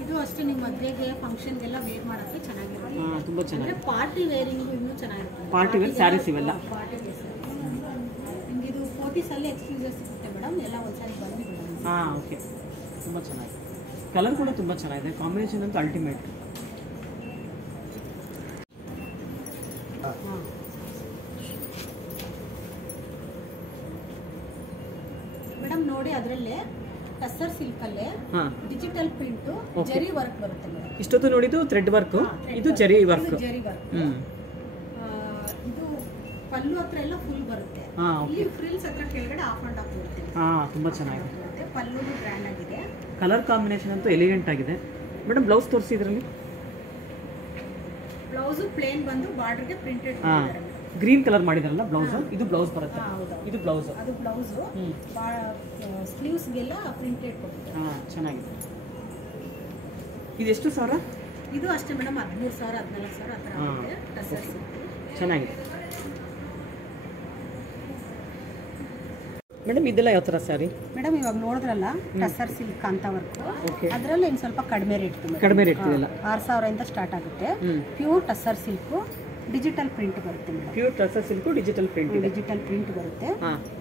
ಇದು ಅಷ್ಟೇ ನಿಮ್ಮ ಮದುವೆಗೆ ಫಂಕ್ಷನ್ಗೆಲ್ಲ ವೇರ್ ಮಾಡೋಕ್ಕೆ ಚೆನ್ನಾಗಿರುತ್ತೆ. ತುಂಬಾ ಚೆನ್ನಾಗಿದೆ. ಪಾರ್ಟಿ ವೇರಿಂಗು ಇನ್ನೂ ಚೆನ್ನಾಗಿರುತ್ತೆ. ಪಾರ್ಟಿ ವೇರ್ ಸ್ಯಾರೀಸ್ ಇವೆಲ್ಲ. ಪಾರ್ಟಿ ವೇರ್ ಸ್ಯಾರೀಸ್ ನಿಮಗೆ ಇದು 40s ಅಲ್ಲಿ ಎಕ್ಸ್ಕ್ಲೂಸಿವ್ ಸಿಗುತ್ತೆ ಮೇಡಮ್. ಎಲ್ಲ ಒಂದ್ಸಾರಿ ಬಂದು ಮೇಡಮ್. ಓಕೆ. ತುಂಬಾ ಚೆನ್ನಾಗಿದೆ. ಕಲರ್ ಕೂಡ ತುಂಬಾ ಚೆನ್ನಾಗಿದೆ. ಕಾಂಬಿನೇಷನ್ ಅಂತೂ ಅಲ್ಟಿಮೇಟ್. ಮೇಡಮ್ ನೋಡಿ, ಅದರಲ್ಲೇ ಟಸ್ಸರ್ ಸಿಲ್ಕ್ ಅಲ್ಲೇ ಡಿಜಿಟಲ್ ಪ್ರಿಂಟ್ ಜರಿ ವರ್ಕ್ ಬರುತ್ತೆ ಮೇಡಮ್. ಇಷ್ಟೊತ್ತು ನೋಡಿದ್ದು ಥ್ರೆಡ್ ವರ್ಕ್, ಇದು ಜರಿ ವರ್ಕ್. ಜರಿ ವರ್ಕ್. ಇದು ಪಲ್ಲು ಹತ್ರ ಎಲ್ಲ ಫುಲ್ ಬರುತ್ತೆ. ಇಲ್ಲಿ ಫ್ರಿಲ್ಸ್ ಹತ್ರ ಕೆಳಗಡೆ ಆಫ್ ಅಂಡ್ ಆಫ್ ಬರುತ್ತೆ. ತುಂಬಾ ಚೆನ್ನಾಗಿದೆ. ಪಲ್ಲು ಗ್ರ್ಯಾಂಡ್ ಆಗಿದೆ. ಕಲರ್ ಕಾಂಬಿನೇಷನ್ ಅಂತೂ ಎಲಿಗೆಂಟ್ ಆಗಿದೆ ಮೇಡಮ್. ಬ್ಲೌಸ್ ತೋರಿಸಿ ಇದರಲ್ಲಿ. ಬ್ಲೌಸ್ ಪ್ಲೇನ್ ಬಂದು ಬಾರ್ಡರ್ಗೆ ಪ್ರಿಂಟೆಡ್ ಗ್ರೀನ್ ಕಲರ್ ಮಾಡಿದಾರಲ್ಲ ಬ್ಲೌಸ್. ಇದು ಬ್ಲೌಸ್ ಬರುತ್ತೆ. ಇದು ಬ್ಲೌಸ್. ಅದು ಬ್ಲೌಸ್. ಸ್ಲೀವ್ಸ್ಗೆಲ್ಲ ಪ್ರಿಂಟೆಡ್ ಕೊಟ್ಟಿದ್ದಾರೆ. ಚೆನ್ನಾಗಿದೆ. ಇದೆಷ್ಟು ಸಾವಿರ? ಇದು ಅಷ್ಟೇ ಮೇಡಮ್, 13,000 14,000 ಆ ಥರ ಆಗುತ್ತೆ. ಟಸ್ಸರ್ ಸಿಲ್ಕ್ ಚೆನ್ನಾಗಿದೆ ಮೇಡಮ್. ಇದೆಲ್ಲ ಯಾವ ಥರ ಸ್ಯಾರಿ ಮೇಡಮ್? ಇವಾಗ ನೋಡಿದ್ರಲ್ಲ ಟಸ್ಸರ್ ಸಿಲ್ಕ್ ಕಾಂತಾ ವರ್ಕ್, ಅದರಲ್ಲಿ ಇನ್ನು ಸ್ವಲ್ಪ ಕಡಿಮೆ ರೇಟ್. ಕಡಿಮೆ ರೇಟ್ ಇದೆಲ್ಲ 6,000 ಇಂದ ಸ್ಟಾರ್ಟ್ ಆಗುತ್ತೆ. Pure tussar silk digital print ಬರುತ್ತೆ madam. Pure tussar silk digital print. Digital print ಬರುತ್ತೆ.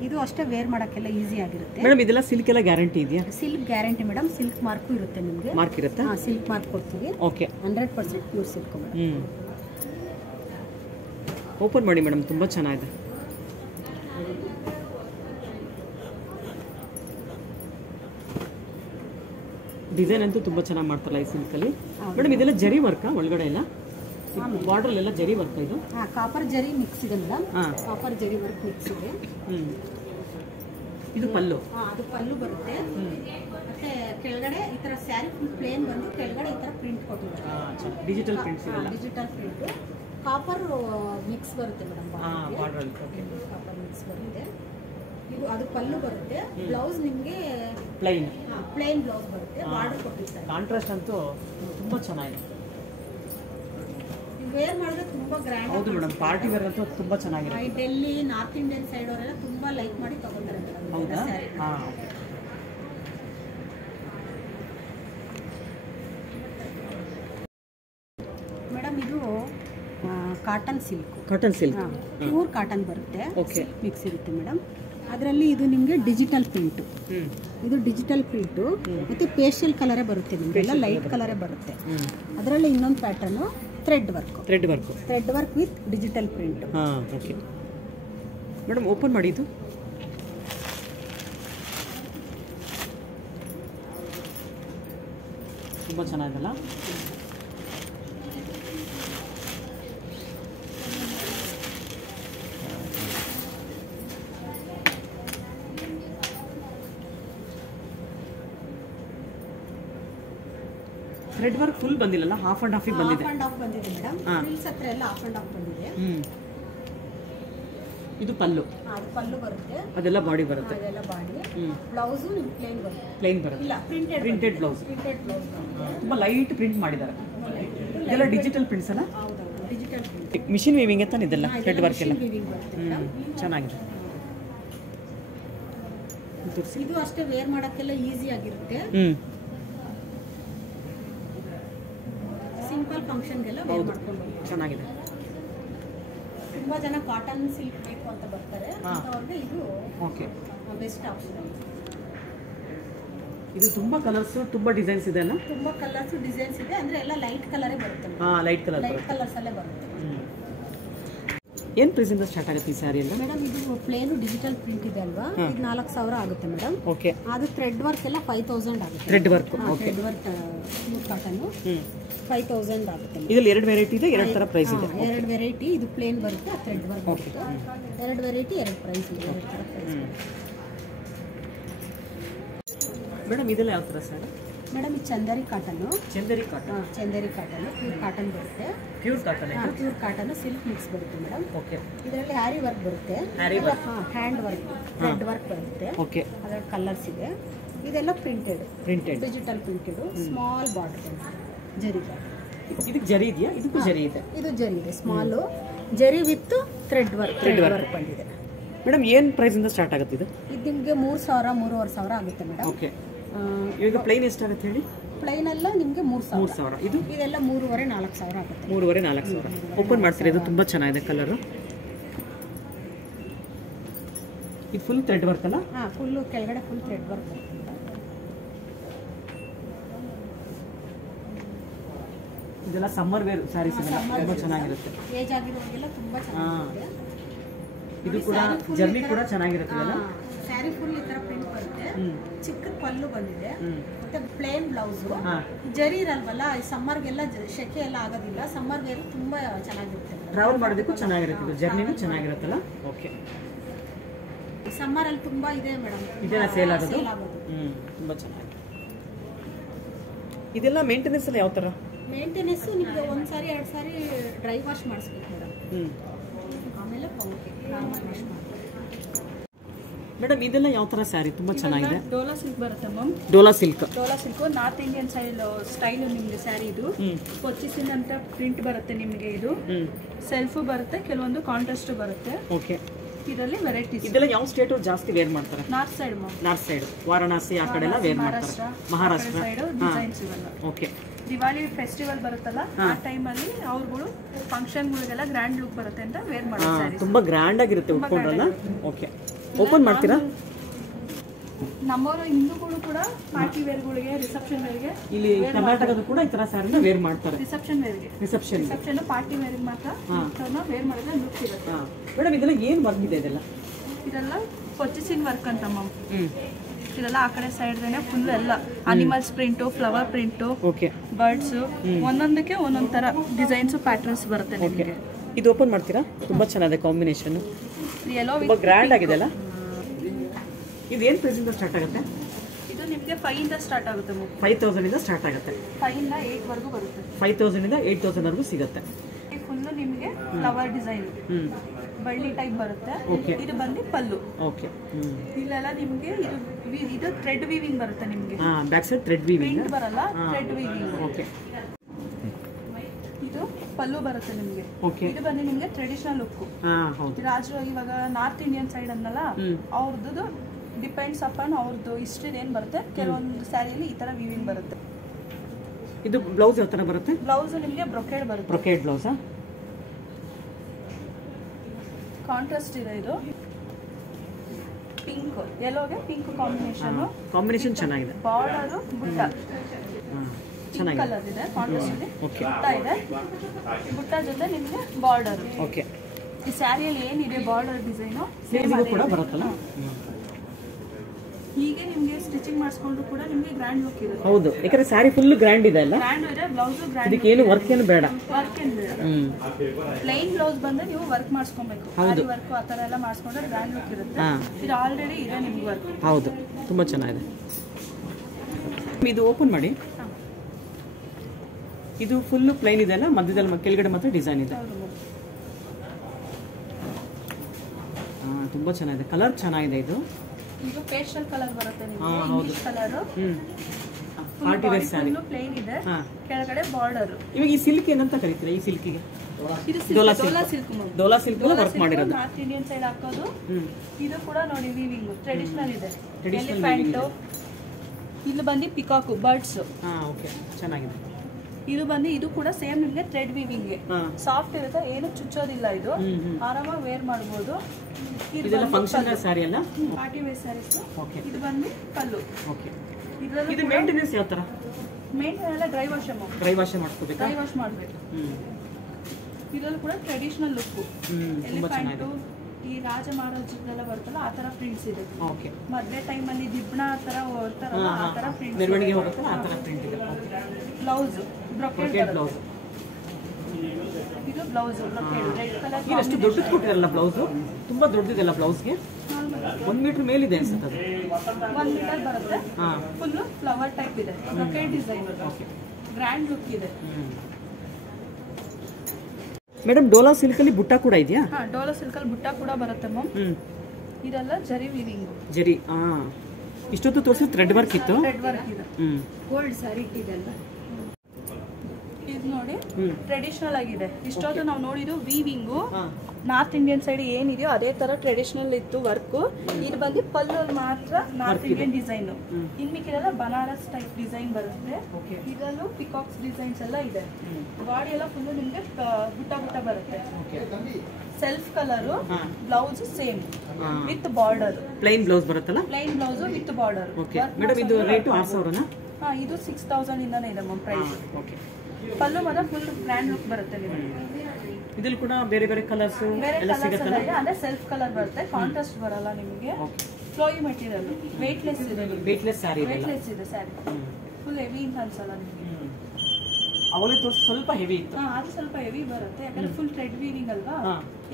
ಇದು ಅಷ್ಟೇ ವೇರ್ ಮಾಡೋಕ್ಕೆಲ್ಲ ಈಸಿ ಆಗಿರುತ್ತೆ ಮೇಡಮ್. ಇದೆಲ್ಲ ಸಿಲ್ಕ್ ಎಲ್ಲ ಗ್ಯಾರಂಟಿ ಇದೆಯಾ? Silk guarantee madam. Silk mark ಇರುತ್ತೆ ನಿಮಗೆ. ಮಾರ್ಕ್ ಇರುತ್ತೆ? ಸಿಲ್ಕ್ ಮಾರ್ಕ್ ಕೊಡ್ತೀವಿ. Okay. 100% pure silk madam. Open ಮಾಡಿ ಮೇಡಮ್. ತುಂಬಾ ಚೆನ್ನಾಗಿದೆ. ಡಿಸೈನ್ ಅಂತೂ ತುಂಬಾ ಚೆನ್ನಾಗಿ ಮಾಡ್ತಾರಲ್ಲ ಈ ಸಿಲ್ಕ್ ಅಲ್ಲಿ ಮೇಡಮ್. ಇದೆಲ್ಲ ಜರಿ ವರ್ಕ್ ಒಳಗಡೆ ಎಲ್ಲ ಬಾರ್ಡರ್ ಎಲ್ಲ ಜರಿ ವರ್ಕ್. ಇದು ಕಾಪರ್ ಜರಿ ಮಿಕ್ಸ್ ಇದೆ ಮೇಡಮ್. ಕಾಪರ್ ಜರಿ ವರ್ಕ್ ಮಿಕ್ಸ್ ಇದೆ. ಇದು ಪಲ್ಲು. ಅದು ಪಲ್ಲು ಬರುತ್ತೆ. ಮತ್ತೆ ಕೆಳಗಡೆ ಈ ತರ ಸ್ಯಾರಿ ಫುಲ್ ಪ್ಲೇನ್ ಬಂದು ಕೆಳಗಡೆ ಈ ತರ ಪ್ರಿಂಟ್ ಕೊಟ್ಟಿದ್ದಾರೆ. ಡಿಜಿಟಲ್ ಪ್ರಿಂಟ್ಸ್ ಇದೆಲ್ಲ. ಡಿಜಿಟಲ್ ಪ್ರಿಂಟ್ ಕಾಪರ್ ಮಿಕ್ಸ್ ಬರುತ್ತೆ ಮೇಡಮ್. ಬಾರ್ಡರ್ ಅಲ್ಲಿ ಕಾಪರ್ ಮಿಕ್ಸ್ ಬರುತ್ತೆ. ಇದು ಅದು ಪಲ್ಲು ಬರುತ್ತೆ. ಬ್ಲೌಸ್ ನಿಮಗೆ ಪ್ಲೇನ್ ಬ್ಲೌಸ್ ಬರುತ್ತೆ. ಬಾರ್ಡರ್ ಕೊಟ್ಟಿರ್ತಾರೆ. ಕಾಂಟ್ರಾಸ್ಟ್ ಅಂತೂ ತುಂಬಾ ಚೆನ್ನಾಗಿದೆ. ವೇರ್ ಮಾಡಿದ್ರೆ ತುಂಬಾ ಗ್ರ್ಯಾಂಡ್. ಹೌದು ಮೇಡಮ್. ಪಾರ್ಟಿ ವೇರ್ ಅಂತೂ ತುಂಬಾ ಚೆನ್ನಾಗಿದೆ. ಡೆಲ್ಲಿ ನಾರ್ತ್ ಇಂಡಿಯನ್ ಸೈಡ್ ಅವರೆಲ್ಲ ತುಂಬಾ ಲೈಕ್ ಮಾಡಿ ತಗೊಂತಾರೆ ಮೇಡಮ್. ಹೌದಾ? ಮೇಡಮ್ ಇದು cotton silk. Cotton silk pure cotton ಬರುತ್ತೆ. ಮಿಕ್ಸ್ ಇರುತ್ತೆ ಮೇಡಮ್. ಅದರಲ್ಲಿ ಇದು ನಿಮಗೆ ಡಿಜಿಟಲ್ ಪ್ರಿಂಟ್. ಇದು ಡಿಜಿಟಲ್ ಪ್ರಿಂಟು ಮತ್ತೆ ಪೇಸ್ಟಲ್ ಕಲರೇ ಬರುತ್ತೆ ನಿಮಗೆಲ್ಲ. ಲೈಟ್ ಕಲರೇ ಬರುತ್ತೆ. ಅದರಲ್ಲಿ ಇನ್ನೊಂದು pattern thread work. Thread work with digital print. Madam open ಮಾಡಿದ್ದು ತುಂಬ ಚೆನ್ನಾಗಲ್ಲ. ಥ್ರೆಡ್ ವರ್ಕ್ ಫುಲ್ ಬಂದಿಲ್ಲ, ಹಾಫ್ ಅಂಡ್ ಹಾಫಿಗೆ ಬಂದಿದೆ. ಹಾಫ್ ಅಂಡ್ ಹಾಫ್ ಬಂದಿದೆ ಮೇಡಮ್. ಫ್ರಿಲ್ಸ್ ಹತ್ರ ಎಲ್ಲ ಹಾಫ್ ಅಂಡ್ ಹಾಫ್ ಬಂದಿದೆ. ಇದು ಪಲ್ಲು, ಅದು ಪಲ್ಲು ಬರುತ್ತೆ, ಅದೆಲ್ಲ ಬಾಡಿ ಬರುತ್ತೆ. ಅದೆಲ್ಲ ಬಾಡಿ. ಬ್ಲೌಸ್ ನಿಮ್ಗೆ ಪ್ಲೇನ್ ಬರುತ್ತೆ. ಪ್ಲೇನ್ ಬರುತ್ತೆ, ಇಲ್ಲ ಪ್ರಿಂಟೆಡ್ ಬ್ಲೌಸ್. ಪ್ರಿಂಟೆಡ್ ಬ್ಲೌಸ್ ತುಂಬ ಲೈಟ್ ಪ್ರಿಂಟ್ ಮಾಡಿದ್ದಾರೆ. ಇದೆಲ್ಲ ಡಿಜಿಟಲ್ ಪ್ರಿಂಟ್ಸ್ ಅಲ್ಲ? ಹೌದು, ಡಿಜಿಟಲ್ ಪ್ರಿಂಟ್. ಮಿಷಿನ್ ವೀವಿಂಗ್ ಅಂತ ಇದೆಲ್ಲ ಥ್ರೆಡ್ ವರ್ಕ್ ಎಲ್ಲ ಚೆನ್ನಾಗಿದೆ. ಇದು ಅಷ್ಟೇ ವೇರ್ ಮಾಡಕ್ಕೆಲ್ಲ ಈಸಿ ಆಗಿರುತ್ತೆ. ಸಿಂಪಲ್ ಫಂಕ್ಷನ್ಗೆಲ್ಲ ವೇರ್ ಮಾಡ್ಕೊಂಡು ಚೆನ್ನಾಗಿದೆ. ತುಂಬಾ ಜನ ಕಾಟನ್ ಸಿಲ್ಕ್ ಬೇಕು ಅಂತ ಬರ್ತಾರೆ, ಅವ್ರಿಗೆ ಇದು ಓಕೆ ಬೆಸ್ಟ್ ಆಪ್ಷನ್. ಇದು ತುಂಬಾ ಕಲರ್ಸ್, ತುಂಬಾ ಡಿಸೈನ್ಸ್ ಇದೆ ಅಲ್ಲ? ತುಂಬಾ ಕಲರ್ಸ್ ಡಿಸೈನ್ಸ್ ಇದೆ, ಅಂದ್ರೆ ಎಲ್ಲ ಲೈಟ್ ಕಲರೇ ಬರುತ್ತೆ. ಲೈಟ್ ಕಲರ್, ಲೈಟ್ ಕಲರ್ಸ್ ಅಲ್ಲೇ ಬರುತ್ತೆ. ಏನು ಪ್ರೈಸ್ ಇಂದ ಸ್ಟಾರ್ಟ್ ಆಗುತ್ತೆ ಈ ಸ್ಯಾರಿ ಎಲ್ಲ? ಮೇಡಮ್ ಇದು ಪ್ಲೇನ್ ಡಿಜಿಟಲ್ ಪ್ರಿಂಟ್ ಇದೆ ಅಲ್ವಾ, ಇದು 4000 ಆಗುತ್ತೆ ಮೇಡಮ್. ಓಕೆ. ಅದು ಥ್ರೆಡ್ ವರ್ಕ್ ಎಲ್ಲ 5000 ಆಗುತ್ತೆ. Thread work, okay. Thread work smooth cotton 5000 ಆಗುತ್ತೆ. ಇದರಲ್ಲಿ ಎರಡು ವೆರೈಟಿ ಇದೆ, ಎರಡು ತರ ಪ್ರೈಸ್ ಇದೆ. ಎರಡು ವೆರೈಟಿ, ಇದು ಪ್ಲೇನ್ ಬರುತ್ತೆ, ಥ್ರೆಡ್ ವರ್ಕ್ ಬರುತ್ತೆ. ಎರಡು ವೆರೈಟಿ, ಎರಡು ಪ್ರೈಸ್ ಇದೆ, ಎರಡು ತರ ಪ್ರೈಸ್. ಮೇಡಮ್ ಇದೆಲ್ಲ ಯಾವ ತರ ಸರ್? ಮೇಡಮ್ ಇದು Chanderi cotton. Chanderi cotton, Chanderi cotton pure cotton ಬರುತ್ತೆ. Pure cotton, pure cotton silk mix ಬರುತ್ತೆ ಮೇಡಮ್. ಓಕೆ. ಇದರಲ್ಲಿ ಹ್ಯಾರಿ ವರ್ಕ್ ಬರುತ್ತೆ, ಹ್ಯಾಂಡ್ ವರ್ಕ್, ಥ್ರೆಡ್ ವರ್ಕ್ ಬರುತ್ತೆ. ಓಕೆ. ಅದರ ಕಲರ್ಸ್ ಇದೆ. ಇದೆಲ್ಲ printed, digital printed, small border zari. ಇದಕ್ಕೆ ಜರಿ ಇದೆಯಾ? ಇದಕ್ಕೂ ಜರಿ ಇದೆ. ಇದು ಜರಿ ಇದೆ, ಸ್ಮಾಲ್ ಜರಿ ವಿತ್ ಥ್ರೆಡ್ ವರ್ಕ್ ಬಂದಿದೆ. ಮೇಡಮ್ ಏನು ಪ್ರೈಸ್ ಇಂದ ಸ್ಟಾರ್ಟ್ ಆಗುತ್ತೆ ಇದು? ಇದು ನಿಮಗೆ 3000 3500 ಆಗುತ್ತೆ ಮೇಡಮ್. ಓಕೆ. ಈಗ ಪ್ಲೈನ್ ಎಷ್ಟಾಗುತ್ತೆ ಹೇಳಿ? ಪ್ಲೈನ್ ಎಲ್ಲ ನಿಮಗೆ 3000. ಇದೆಲ್ಲ 3500-4000 ಆಗುತ್ತೆ. 3500-4000. ಓಪನ್ ಮಾಡ್ತೀರಾ? ಇದು ತುಂಬಾ ಚೆನ್ನಾಗಿದೆ ಕಲರ್. ಇದು ಫುಲ್ ಥ್ರೆಡ್ ವರ್ಕ್ ಅಲ್ಲ? ಫುಲ್ ಕೆಳಗಡೆ ಫುಲ್ ಥ್ರೆಡ್ ವರ್ಕ್. ಇದೆಲ್ಲ ಸಮ್ಮರ್ ವೇರ್ ಸ್ಯಾರೀಸ್ ಎಲ್ಲ ತುಂಬಾ ಚೆನ್ನಾಗಿರುತ್ತೆ. ಏಜ್ ಆಗಿರೋರಿಗೆಲ್ಲ ತುಂಬಾ ಚೆನ್ನಾಗಿರುತ್ತೆ. ಇದು ಕೂಡ ಜರ್ನಿ ಕೂಡ ಚೆನ್ನಾಗಿರುತ್ತೆ ಅಲ್ಲ? ಸ್ಯಾರಿ ಫುಲ್ ಈ ತರ ಪ್ರಿಂಟ್ ಬರುತ್ತೆ, ಚಿಕ್ಕ ಪಲ್ಲು ಬಂದಿದೆ, ಮತ್ತೆ ಪ್ಲೇನ್ ಬ್ಲೌಸ್. ಜರಿ ಇರಲ್ವಲ್ಲ, ಈ ಸಮ್ಮರ್ಗೆಲ್ಲ ಶೆಕೆ ಎಲ್ಲ ಆಗೋದಿಲ್ಲ, ಸಮ್ಮರ್ ವೇರ್ ತುಂಬಾ ಚೆನ್ನಾಗಿರುತ್ತೆ. ಟ್ರಾವೆಲ್ ಮಾಡೋದಕ್ಕೂ ಚೆನ್ನಾಗಿರುತ್ತೆ, ಇದು ಜರ್ನಿನೂ ಚೆನ್ನಾಗಿರುತ್ತಲ್ಲ? ಓಕೆ. ಸಮ್ಮರ್ ಅಲ್ಲಿ ತುಂಬಾ ಇದೆ ಮೇಡಮ್, ಇದೆಲ್ಲ ಸೇಲ್ ಆಗೋದು. ತುಂಬಾ ಚೆನ್ನಾಗಿದೆ. ಇದೆಲ್ಲ ಮೇಂಟೆನೆನ್ಸ್ ಎಲ್ಲ ಯಾವ ತರ? ಮೇಂಟೆನೆನ್ಸ್ ನಿಮಗೆ ಒಂದ್ಸಾರಿ 2 ಸಾರಿ ಡ್ರೈ ವಾಶ್ ಮಾಡಿಸ್ಬೇಕು ಮೇಡಮ್, ಆಮೇಲೆ ನಾರ್ಮಲ್ ವಾಶ್ ಮಾಡ್ಬೇಕು. ಮೇಡಮ್ ಇದೆಲ್ಲ ಯಾವ ತರ ಸ್ಯಾರಿ? ತುಂಬಾ ಚೆನ್ನಾಗಿದೆ. ಡೋಲಾ ಸಿಲ್ಕ್ ಬರುತ್ತೆ ma'am. Dhola silk north Indian style ನಿಮ್ಗೆ ಸ್ಯಾರಿ. ಇದು ಪರ್ಚೇಸಿಂಗ್ ಅಂತ ಪ್ರಿಂಟ್ ಬರುತ್ತೆ ನಿಮಗೆ. ಇದು ಸೆಲ್ಫ್ ಬರುತ್ತೆ, ಕೆಲವೊಂದು ಕಾಂಟ್ರಾಸ್ಟ್ ಬರುತ್ತೆ. ಓಕೆ. ಇದರಲ್ಲಿ ವೆರೈಟೀಸ್. ಇದೆಲ್ಲ ಯಾವ ಸ್ಟೇಟ್ ಜಾಸ್ತಿ ವೇರ್ ಮಾಡ್ತಾರೆ? North side ma'am. North side, Varanasi ಆ ಕಡೆ ಎಲ್ಲ ವೇರ್ ಮಾಡ್ತಾರೆ. ಮಹಾರಾಷ್ಟ್ರ ಸೈಡ್ ಡಿಸೈನ್ಸ್ ಇವೆಲ್ಲ. ಓಕೆ. ದಿವಾಲಿ ಫೆಸ್ಟಿವಲ್ ಬರುತ್ತಲ್ಲ, ಆ ಟೈಮಲ್ಲಿ ಅವ್ರುಗಳು ಫಂಕ್ಷನ್ಗಳಿಗೆಲ್ಲ ಗ್ರ್ಯಾಂಡ್ ಲುಕ್ ಬರುತ್ತೆ ಅಂತ ವೇರ್ ಮಾಡ್ತಾರೆ. ತುಂಬಾ ಗ್ರ್ಯಾಂಡ್ ಆಗಿರುತ್ತೆ ಉಟ್ಕೊಂಡ್ರಲ್ಲ? ಓಕೆ. ಓಪನ್ ಮಾಡ್ತೀರಾ? ನಮ್ಮವರು ಹಿಂದೂಗಳು ಕೂಡ ಪಾರ್ಟಿ ವೇರ್ಗಳಿಗೆ, ರಿಸೆಪ್ಷನ್ ವೇರ್ಗೆ, ಇಲ್ಲಿ ಕರ್ನಾಟಕದ ಕೂಡ ಈ ತರ ಸ್ಯಾರಿನ ವೇರ್ ಮಾಡ್ತಾರೆ. ರಿಸೆಪ್ಷನ್ ವೇರ್ಗೆ, ರಿಸೆಪ್ಷನ್ ಪಾರ್ಟಿ ವೇರ್ಗೆ ಮಾತ್ರ ವೇರ್ ಮಾಡಿದ್ರೆ ಲುಕ್ ಇರುತ್ತೆ. ಮೇಡಮ್ ಇದೆಲ್ಲ ಏನು ವರ್ಕ್ ಇದೆ? ಇದೆಲ್ಲ ಪರ್ಚೇಸಿಂಗ್ ವರ್ಕ್ ಅಂತ ಮ್ಯಾಮ್. ಇದೆಲ್ಲ ಆ ಕಡೆ ಸೈಡ್ ಫುಲ್ ಎಲ್ಲ animals print, flower print, birds, ಒಂದೊಂದಕ್ಕೆ ಒಂದೊಂದ್ ತರ ಡಿಸೈನ್ಸ್, ಪ್ಯಾಟರ್ನ್ಸ್ ಬರುತ್ತೆ ನಿಮಗೆ. ಇದು ಓಪನ್ ಮಾಡ್ತೀರಾ? ತುಂಬಾ ಚೆನ್ನಾಗಿದೆ ಕಾಂಬಿನೇಷನ್, ಯೆಲ್ಲೋ ತುಂಬಾ ಗ್ರ್ಯಾಂಡ್ ಆಗಿದೆ ಅಲ್ಲ? ಇದು ಏನು ಪ್ರೈಸ್ ಇಂದ ಸ್ಟಾರ್ಟ್ ಆಗುತ್ತೆ? ಇದು ನಿಮಗೆ 5 ಇಂದ ಸ್ಟಾರ್ಟ್ ಆಗುತ್ತೆ ಮ್ಯಾಮ್. 5000 ಇಂದ ಸ್ಟಾರ್ಟ್ ಆಗುತ್ತೆ. 5 ಇಂದ 8 ವರೆಗೂ ಬರುತ್ತೆ. 5000 ಇಂದ 8000 ವರೆಗೂ ಸಿಗುತ್ತೆ. ಫುಲ್ ನಿಮಗೆ ಫ್ಲವರ್ ಡಿಸೈನ್, ಬಳ್ಳಿ ಟೈಪ್ ಬರುತ್ತೆ. ಇದು ಬಂದು ಪಲ್ಲು. ಓಕೆ. ಇಲ್ಲೆಲ್ಲ ನಿಮಗೆ ಇದು ಥ್ರೆಡ್ ವೀವಿಂಗ್ ಬರುತ್ತೆ ನಿಮಗೆ. Back side thread weaving, print ಬರಲ್ಲ, ಥ್ರೆಡ್ ವೀವಿಂಗ್. ಓಕೆ. ಇದು ಪಲ್ಲು ಬರುತ್ತೆ ನಿಮಗೆ. ಇದು ಬಂದು ನಿಮಗೆ ಟ್ರೆಡಿಷನಲ್ ಲುಕ್. ರಾಜರು ಇವಾಗ ನಾರ್ತ್ ಇಂಡಿಯನ್ ಸೈಡ್ ಅನ್ನಲ್ಲ, ಅವ್ರದ್ದು ಡಿಪೆಂಡ್ಸ್ ಅಪಾನ್ ಅವ್ರದ್ದು ಹಿಸ್ಟ್ರಿ ಏನ್ ಬರುತ್ತೆ. ಕೆಲವೊಂದು ಸ್ಯಾರಿಯಲ್ಲಿ ಈ ತರ ವೀವಿಂಗ್ ಬರುತ್ತೆ. ಇದು ಬ್ಲೌಸ್ ಯಾವ ತರ ಬರುತ್ತೆ? ಬ್ಲೌಸ್ ನಿಮಗೆ ಬ್ರೊಕೇಡ್ ಬರುತ್ತೆ. ಬ್ರೊಕೇಡ್ ಬ್ಲೌಸ್, ಕಾಂಟ್ರಾಸ್ಟ್ ಇದೆ. ಇದು ಪಿಂಕ್, ಯೆಲ್ಲೋಗೆ ಪಿಂಕ್ ಕಾಂಬಿನೇಷನ್ ಚೆನ್ನಾಗಿದೆ. ಬಾರ್ಡರ್ ಬುಟ್ಟ ಚೆನ್ನಾಗಿದೆ, ಕಲರ್ ಇದೆ, ಕಾಂಟ್ರಾಸ್ಟ್ ಇದೆ. ಬುಟ್ಟ ಇದೆ, ಬುಟ್ಟ ಜೊತೆ ನಿಮಗೆ ಬಾರ್ಡರ್. ಓಕೆ. ಈ ಸ್ಯಾರಿಯಲ್ಲಿ ಏನಿದೆ ಬಾರ್ಡರ್ ಡಿಸೈನು ಕೂಡ ಬರುತ್ತಲ್ಲ. ಹೀಗೆ ನಿಮಗೆ ಸ್ಟಿಚಿಂಗ್ ಮಾಡಿಸ್ಕೊಂಡ್ರು ಕೂಡ ನಿಮಗೆ ಗ್ರ್ಯಾಂಡ್ ಲುಕ್ ಇರುತ್ತೆ. ಹೌದು, ಯಾಕಂದ್ರೆ ಸ್ಯಾರಿ ಫುಲ್ ಗ್ರ್ಯಾಂಡ್ ಇದೆ ಅಲ್ಲ, ಗ್ರ್ಯಾಂಡ್ ಇದೆ, ಬ್ಲೌಸ್ ಗ್ರ್ಯಾಂಡ್. ಇದಕ್ಕೆ ಏನು ವರ್ಕ್ ಏನು ಬೇಡ, ವರ್ಕ್ ಏನು ಬೇಡ. ಪ್ಲೈನ್ ಬ್ಲೌಸ್ ಬಂದ್ರೆ ನೀವು ವರ್ಕ್ ಮಾಡಿಸ್ಕೊಬೇಕು. ಆರಿ ವರ್ಕ್ ಆ ಥರ ಎಲ್ಲ ಮಾಡಿಸ್ಕೊಂಡ್ರೆ ಗ್ರ್ಯಾಂಡ್ ಲುಕ್ ಇರುತ್ತೆ. ಇದು ಆಲ್ರೆಡಿ ಇದೆ ನಿಮ್ಗೆ ವರ್ಕ್. ಹೌದು, ತುಂಬಾ ಚೆನ್ನಾಗಿದೆ. ಇದು ಓಪನ್ ಮಾಡಿ. ಇದು ಫುಲ್ ಪ್ಲೈನ್ ಇದೆ ಅಲ್ಲ, ಮಧ್ಯದಲ್ಲಿ ಕೆಳಗಡೆ ಮಾತ್ರ ಡಿಸೈನ್ ಇದೆ. ತುಂಬಾ ಚೆನ್ನಾಗಿದೆ, ಕಲರ್ ಚೆನ್ನಾಗಿದೆ. ಇದು ಪೇಸ್ಟಲ್ ಕಲರ್ ಬರುತ್ತೆ ನಿಮಗೆ, English colour. Party wear sari plain ಇದೆ, ಕೆಳಗಡೆ ಬಾರ್ಡರ್. ಇವಾಗ ಈ ಸಿಲ್ಕ್ ಏನಂತ ಕರೀತೀರಾ? ಈ ಸಿಲ್ಕಿಗೆ Dola silk. Dola silk work ಮಾಡಿರೋದು, ನಾರ್ತ್ ಇಂಡಿಯನ್ ಸೈಡ್ ಹಾಕೋದು. ಇದು ಕೂಡ ನೋಡಿ ವೀವಿಂಗ್ ಟ್ರೆಡಿಷನಲ್ ಇದೆ. ಎಲಿಫೆಂಟ್, ಇಲ್ಲಿ ಬಂದು ಪಿಕಾಕು ಬರ್ಡ್ಸ್. ಓಕೆ, ಚೆನ್ನಾಗಿದೆ. ಇದು ಬಂದು ಇದು ಕೂಡ ಸೇಮ್ ನಿಮಗೆ ಥ್ರೆಡ್ ವೀವಿಂಗ್, ಸಾಫ್ಟ್ ಇರುತ್ತೆ, ಏನು ಚುಚ್ಚೋದಿಲ್ಲ. ಇದು ಆರಾಮಾಗಿ ವೇರ್ ಮಾಡಬಹುದು. ಇದೆಲ್ಲ ಫಂಕ್ಷನ್ ವೇರ್ ಸ್ಯಾರಿ ಅಲ್ಲ, ಪಾರ್ಟಿ ವೇರ್ ಸ್ಯಾರೀಸ್. ಓಕೆ, ಇದು ಬಂದು ಪಲ್ಲು. ಓಕೆ, ಇದು ಮೇಂಟೆನೆನ್ಸ್ ಯಾವ ತರ? ಮೇಂಟೆನೆನ್ಸ್ ಎಲ್ಲ ಡ್ರೈ ವಾಶ್ ಮಾಡ್ಕೋಬೇಕು. ಡ್ರೈ ವಾಶ್ ಮಾಡಬೇಕು. ಇದರಲ್ಲೂ ಕೂಡ ಟ್ರೆಡಿಷನಲ್ ಲುಕ್. ಎಲಿಫೆಂಟ್, ಈ ರಾಜ ಮಹಾರಾಜರೆಲ್ಲ ಬರುತ್ತಲ್ಲ ಆ ತರ ಪ್ರಿಂಟ್ಸ್ ಇದೆ. ಓಕೆ, ಮದ್ವೆ ಟೈಮ್ ಅಲ್ಲಿ ದಿಬ್ಣ ಆ ತರ ಹೊರ್ತಾರಲ್ಲ ಆ ತರ ಪ್ರಿಂಟ್, ಮೆರವಣಿಗೆ ಹೋಗುತ್ತಲ್ಲ ಆ ತರ ಪ್ರಿಂಟ್ ಇದೆ. Blouse brocade blouse. ಇದು ಬ್ಲೌಸ್ ರೆಡ್ ಕಲರ್. ಎಷ್ಟು ದೊಡ್ಡದು ಕೊಟ್ಟಿರಲ್ಲ ಬ್ಲೌಸ್, ತುಂಬಾ ದೊಡ್ಡದಿದೆಲ್ಲ ಬ್ಲೌಸ್ಗೆ. 1 ಮೀಟರ್ ಮೇಲಿದೆ ಅನ್ಸುತ್ತೆ ಅದು. 1 ಮೀಟರ್ ಬರುತ್ತೆ. ಫುಲ್ ಫ್ಲವರ್ ಟೈಪ್ ಇದೆ, brocade design. Okay, grand look ಇದೆ. ಮೇಡಮ್, ಡೋಲಾ ಸಿಲ್ಕ್ ಅಲ್ಲಿ ಬುಟ್ಟ ಕೂಡ ಇದೆಯಾ? ಡೋಲಾ ಸಿಲ್ಕ್ ಅಲ್ಲಿ ಬುಟ್ಟ ಕೂಡ ಬರುತ್ತೆ ಮ್ಯಾಮ್. ಇದೆಲ್ಲ ಜರಿ ವೀವಿಂಗ್. ಜರಿ. ಇಷ್ಟೊತ್ತು ತೋರಿಸಿ ಥ್ರೆಡ್ ವರ್ಕ್ ಇತ್ತು. ಥ್ರೆಡ್ ವರ್ಕ್ ಇದೆ. ಗೋಲ್ಡ್ ಸ್ಯಾರಿ ಇದೆಲ್ಲ. ಇದು ನೋಡಿ ಟ್ರೆಡಿಷನಲ್ ಆಗಿದೆ. ಇಷ್ಟೊತ್ತು ನಾವು ನೋಡಿದ್ದು ವೀವಿಂಗು ನಾರ್ತ್ ಇಂಡಿಯನ್ ಸೈಡ್ ಏನಿದೆಯೋ ಅದೇ ತರ ಟ್ರೆಡಿಷನಲ್ ಇತ್ತು ವರ್ಕ್. ಇದು ಬಂದು ಪಲ್ಲು ಮಾತ್ರ ನಾರ್ತ್ ಇಂಡಿಯನ್ ಡಿಸೈನ್. ಇನ್ಮಿಕ್ಕೆಲ್ಲ ಬನಾರಸ್ ಟೈಪ್ ಡಿಸೈನ್ ಬರುತ್ತೆ. ಇದರಲ್ಲೂ ಪಿಕಾಕ್ಸ್ ಡಿಸೈನ್ಸ್ ಎಲ್ಲ ಇದೆ. ಬಾಡಿ ಎಲ್ಲ ಫುಲ್ ನಿಮ್ಗೆ ಬುಟ್ಟ ಬುಟ್ಟ ಬರುತ್ತೆ. Self colour, blouse same with border. Plain blouse ಬರುತ್ತಲ್ಲ, plain blouse with border. Madam, ಇದು ರೇಟ್ 6000ನಾ? ಇದು 6000 ಇಂದಾನೆ ಇದೆ ಮ್ಯಾಮ್ ಪ್ರೈಸ್. ಓಕೆ, ಪಲ್ಲು ಮಾತ್ರ ಫುಲ್ ಗ್ರ್ಯಾಂಡ್ ಲುಕ್ ಬರುತ್ತೆ ನಿಮಗೆ. ಇದ್ರಲ್ಲಿ ಕೂಡ ಬೇರೆ ಬೇರೆ ಕಲರ್ಸ್ ಎಲ್ಲ ಸಿಗುತ್ತಲ್ಲ, ಅಂದ್ರೆ ಸೆಲ್ಫ್ ಕಲರ್ ಬರುತ್ತೆ, ಕಾಂಟ್ರಾಸ್ಟ್ ಬರಲ್ಲ ನಿಮಗೆ. ಫ್ಲೋಯಿ ಮೆಟೀರಿಯಲ್, ವೇಟ್ಲೆಸ್ ಇದೆ. ವೇಟ್ಲೆಸ್ ಸ್ಯಾರಿ ಇದೆ. ವೇಟ್ಲೆಸ್ ಇದೆ ಸ್ಯಾರಿ, ಫುಲ್ ಹೆವಿ ಅಂತ ಅನ್ಸಲ್ಲ ನಿಮಗೆ. ಅವಳಿ ಸ್ವಲ್ಪ ಹೆವಿ ಇತ್ತು. ಅದು ಸ್ವಲ್ಪ ಹೆವಿ ಬರುತ್ತೆ, ಯಾಕಂದ್ರೆ ಫುಲ್ ಥ್ರೆಡ್ ವೀವಿಂಗ್ ಅಲ್ವಾ,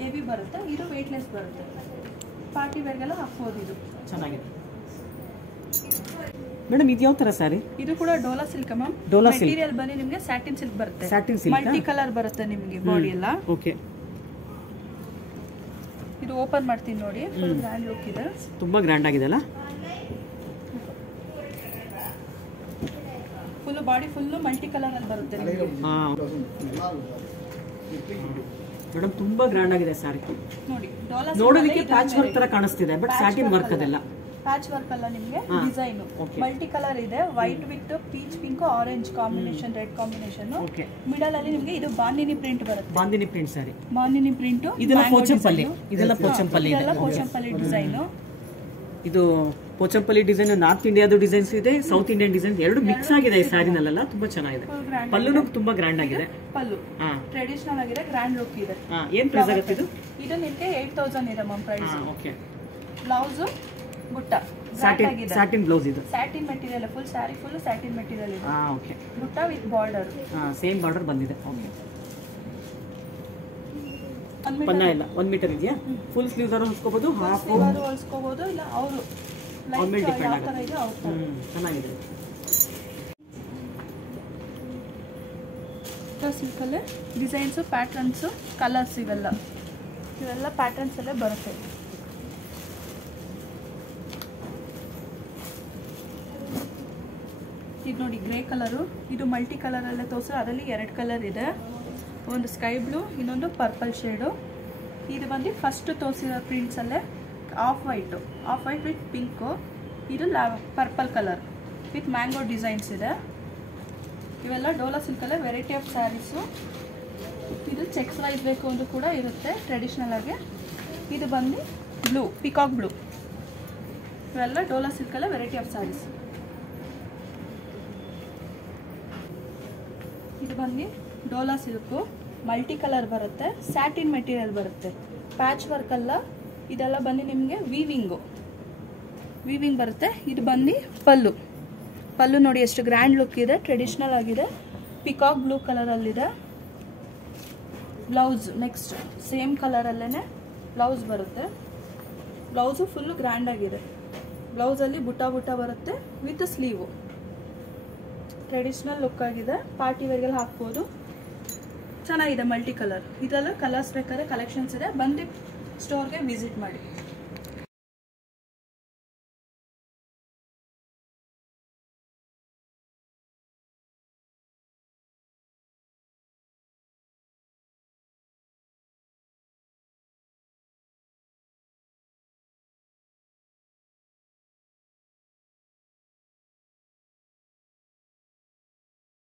ಹೆವಿ ಬರುತ್ತೆ. ಇದು ವೇಟ್ಲೆಸ್ ಬರುತ್ತೆ, ಪಾರ್ಟಿ ವೇರ್ಗೆಲ್ಲ ಹಾಕ್ಬೋದು. ಇದು ಚೆನ್ನಾಗಿದೆ. ಮೇಡಮ್, ಇದು ಯಾವ ತರ ಸ್ಯಾರಿ? ಇದು ಕೂಡ Dhola silk ma'am. Dhola silk material ಬಂದು ನಿಮಗೆ ಸ್ಯಾಟಿನ್ ಸಿಲ್ಕ್ ಬರುತ್ತೆ. ಸ್ಯಾಟಿನ್ ಸಿಲ್ಕ್, ಮಲ್ಟಿ ಕಲರ್ ಬರುತ್ತೆ ನಿಮಗೆ ಬಾಡಿ ಎಲ್ಲ. ಓಕೆ, ಇದು ಓಪನ್ ಮಾಡ್ತೀನಿ ನೋಡಿ, ಫುಲ್ ಗ್ರ್ಯಾಂಡ್ ಲುಕ್ ಇದೆ. ತುಂಬಾ ಗ್ರ್ಯಾಂಡ್ ಆಗಿದೆ ಅಲ್ಲ, full body full multi colour ಅಲ್ಲಿ ಬರುತ್ತೆ ನಿಮಗೆ. ಮೇಡಮ್, ತುಂಬಾ ಗ್ರ್ಯಾಂಡ್ ಆಗಿದೆ ಸ್ಯಾರಿ. ನೋಡಿ, ಡೋಲಾ ನೋಡೋದಕ್ಕೆ ಪ್ಯಾಚ್ ವರ್ಕ್ ತರ ಕಾಣಿಸ್ತಿದೆ, ಬಟ್ ಸ್ಯಾಟಿನ್ ವರ್ಕ್ ಅದೆಲ್ಲ. ಪ್ಯಾಚ್ ವರ್ಕ್ ಅಲ್ಲ ನಿಮಗೆ, ಡಿಸೈನ್ ಮಲ್ಟಿ ಕಲರ್ ಇದೆ. White with peach pink orange combination, red combination. Middle ಅಲ್ಲಿ ನಿಮಗೆ ಇದು ಬಾಂದಿನಿ ಪ್ರಿಂಟ್ ಬರುತ್ತೆ. Bandhani print sari, bandhani print. ಇದೆಲ್ಲ ಪೋಚಂಪಲ್ಲಿ, ಇದೆಲ್ಲ ಪೋಚಂಪಲ್ಲಿ ಡಿಸೈನ್. ಇದು ಪೋಚಂಪಲ್ಲಿ ಡಿಸೈನ್, ನಾರ್ತ್ ಇಂಡಿಯಾದ ಡಿಸೈನ್ಸ್ ಇದೆ, ಸೌತ್ ಇಂಡಿಯನ್ ಡಿಸೈನ್ಸ್ ಎರಡು ಮಿಕ್ಸ್ ಆಗಿದೆ ಈ ಸ್ಯಾರಿನಲ್ಲೆಲ್ಲ. ತುಂಬಾ ಚೆನ್ನಾಗಿದೆ. ಪಲ್ಲುನು ತುಂಬಾ ಗ್ರ್ಯಾಂಡ್ ಆಗಿದೆ. ಪಲ್ಲು ಟ್ರೆಡಿಷನಲ್ ಆಗಿದೆ, ಗ್ರ್ಯಾಂಡ್ ಲುಕ್ ಇದೆ. ಏನ್ ಪ್ರೈಸ್ ಆಗುತ್ತೆ ಇದು? ಇದು ನಿಮಗೆ 8000 ಇದೆ ಮ್ಯಾಮ್ ಪ್ರೈಸ್. ಓಕೆ, ಬ್ಲೌಸ್ ಬುಟ್ಟ ಸ್ಯಾಟಿನ್ ಬ್ಲೌಸ್, ಇದು satin material, full sari full satin material ಇದೆ. ಓಕೆ, ಬುಟ್ಟ ವಿತ್ ಬಾರ್ಡರ್. ಸೇಮ್ ಬಾರ್ಡರ್ ಬಂದಿದೆ. ಓಕೆ, ಪನ್ನ ಇಲ್ಲ 1 ಮೀಟರ್ ಇದೆಯಾ? ಫುಲ್ ಸ್ಲೀವ್ಸ್ ಆದ್ರೂ ಹೊಲ್ಸ್ಕೋಬಹುದು, ಹಾಫ್ ಹೊಲ್ಸ್ಕೋಬಹುದು, ಇಲ್ಲ ಅವರು ಲೈಕ್ ಯಾವ ತರ ಇದೆ ಆ ತರ. ಚೆನ್ನಾಗಿದೆ. ಸಿಲ್ಕ್ ಅಲ್ಲಿ ಡಿಸೈನ್ಸ್, ಪ್ಯಾಟರ್ನ್ಸ್, ಕಲರ್ಸ್ ಇವೆಲ್ಲ ಪ್ಯಾಟರ್ನ್ಸ್ ಎಲ್ಲ ಬರುತ್ತೆ. ಇದು ನೋಡಿ ಗ್ರೇ ಕಲರು, ಇದು ಮಲ್ಟಿ ಕಲರ್ ಅಲ್ಲೇ ತೋರಿಸ್ರೆ ಅದರಲ್ಲಿ 2 ಕಲರ್ ಇದೆ. ಒಂದು ಸ್ಕೈ ಬ್ಲೂ, ಇನ್ನೊಂದು ಪರ್ಪಲ್ ಶೇಡು. ಇದು ಬಂದು ಫಸ್ಟ್ ತೋರಿಸಿರೋ ಪ್ರಿಂಟ್ಸಲ್ಲೇ ಆಫ್ ವೈಟ್ ವಿತ್ ಪಿಂಕು. ಇದು purple colour with mango designs ಇದೆ. ಇವೆಲ್ಲ ಡೋಲಾ ಸಿಲ್ಕಲ್ಲೇ ವೆರೈಟಿ ಆಫ್ ಸ್ಯಾರೀಸು. ಇದು ಚೆಕ್ಸ್ ವೈಸ್ ಬೇಕು ಅಂದ್ರೂ ಕೂಡ ಇರುತ್ತೆ ಟ್ರೆಡಿಷ್ನಲ್ ಆಗಿ. ಇದು ಬಂದು ಬ್ಲೂ, ಪಿಕಾಕ್ ಬ್ಲೂ. ಇವೆಲ್ಲ ಡೋಲಾ ಸಿಲ್ಕಲ್ಲೇ ವೆರೈಟಿ ಆಫ್ ಸ್ಯಾರೀಸ್. ಇದು ಬಂದು ಡೋಲಾ ಸಿಲ್ಕು, ಮಲ್ಟಿ ಕಲರ್ ಬರುತ್ತೆ, ಸ್ಯಾಟಿನ್ ಮೆಟೀರಿಯಲ್ ಬರುತ್ತೆ. ಪ್ಯಾಚ್ ವರ್ಕ್ ಅಲ್ಲ, ಇದೆಲ್ಲ ಬಂದು ನಿಮಗೆ ವೀವಿಂಗ್ ಬರುತ್ತೆ. ಇದು ಬಂದು ಪಲ್ಲು ನೋಡಿ ಎಷ್ಟು ಗ್ರ್ಯಾಂಡ್ ಲುಕ್ ಇದೆ, ಟ್ರೆಡಿಷನಲ್ ಆಗಿದೆ, ಪಿಕಾಕ್ ಬ್ಲೂ ಕಲರಲ್ಲಿದೆ. ಬ್ಲೌಸ್ ನೆಕ್ಸ್ಟ್ ಸೇಮ್ ಕಲರಲ್ಲೇ ಬ್ಲೌಸ್ ಬರುತ್ತೆ. ಬ್ಲೌಸು ಫುಲ್ಲು ಗ್ರ್ಯಾಂಡ್ ಆಗಿದೆ. ಬ್ಲೌಸಲ್ಲಿ ಬುಟ್ಟ ಬರುತ್ತೆ ವಿತ್ ಸ್ಲೀವು. ಟ್ರೆಡಿಷನಲ್ ಲುಕ್ ಆಗಿದೆ, ಪಾರ್ಟಿ ವೇರ್ಗೆಲ್ಲ ಹಾಕ್ಬೋದು. ಚೆನ್ನಾಗಿದೆ, ಮಲ್ಟಿ ಕಲರ್. ಇದೆಲ್ಲ ಕಲರ್ಸ್ ಬೇಕಾದ್ರೆ ಕಲೆಕ್ಷನ್ಸ್ ಇದೆ, ಬಂದು ಸ್ಟೋರ್ಗೆ ವಿಸಿಟ್ ಮಾಡಿ.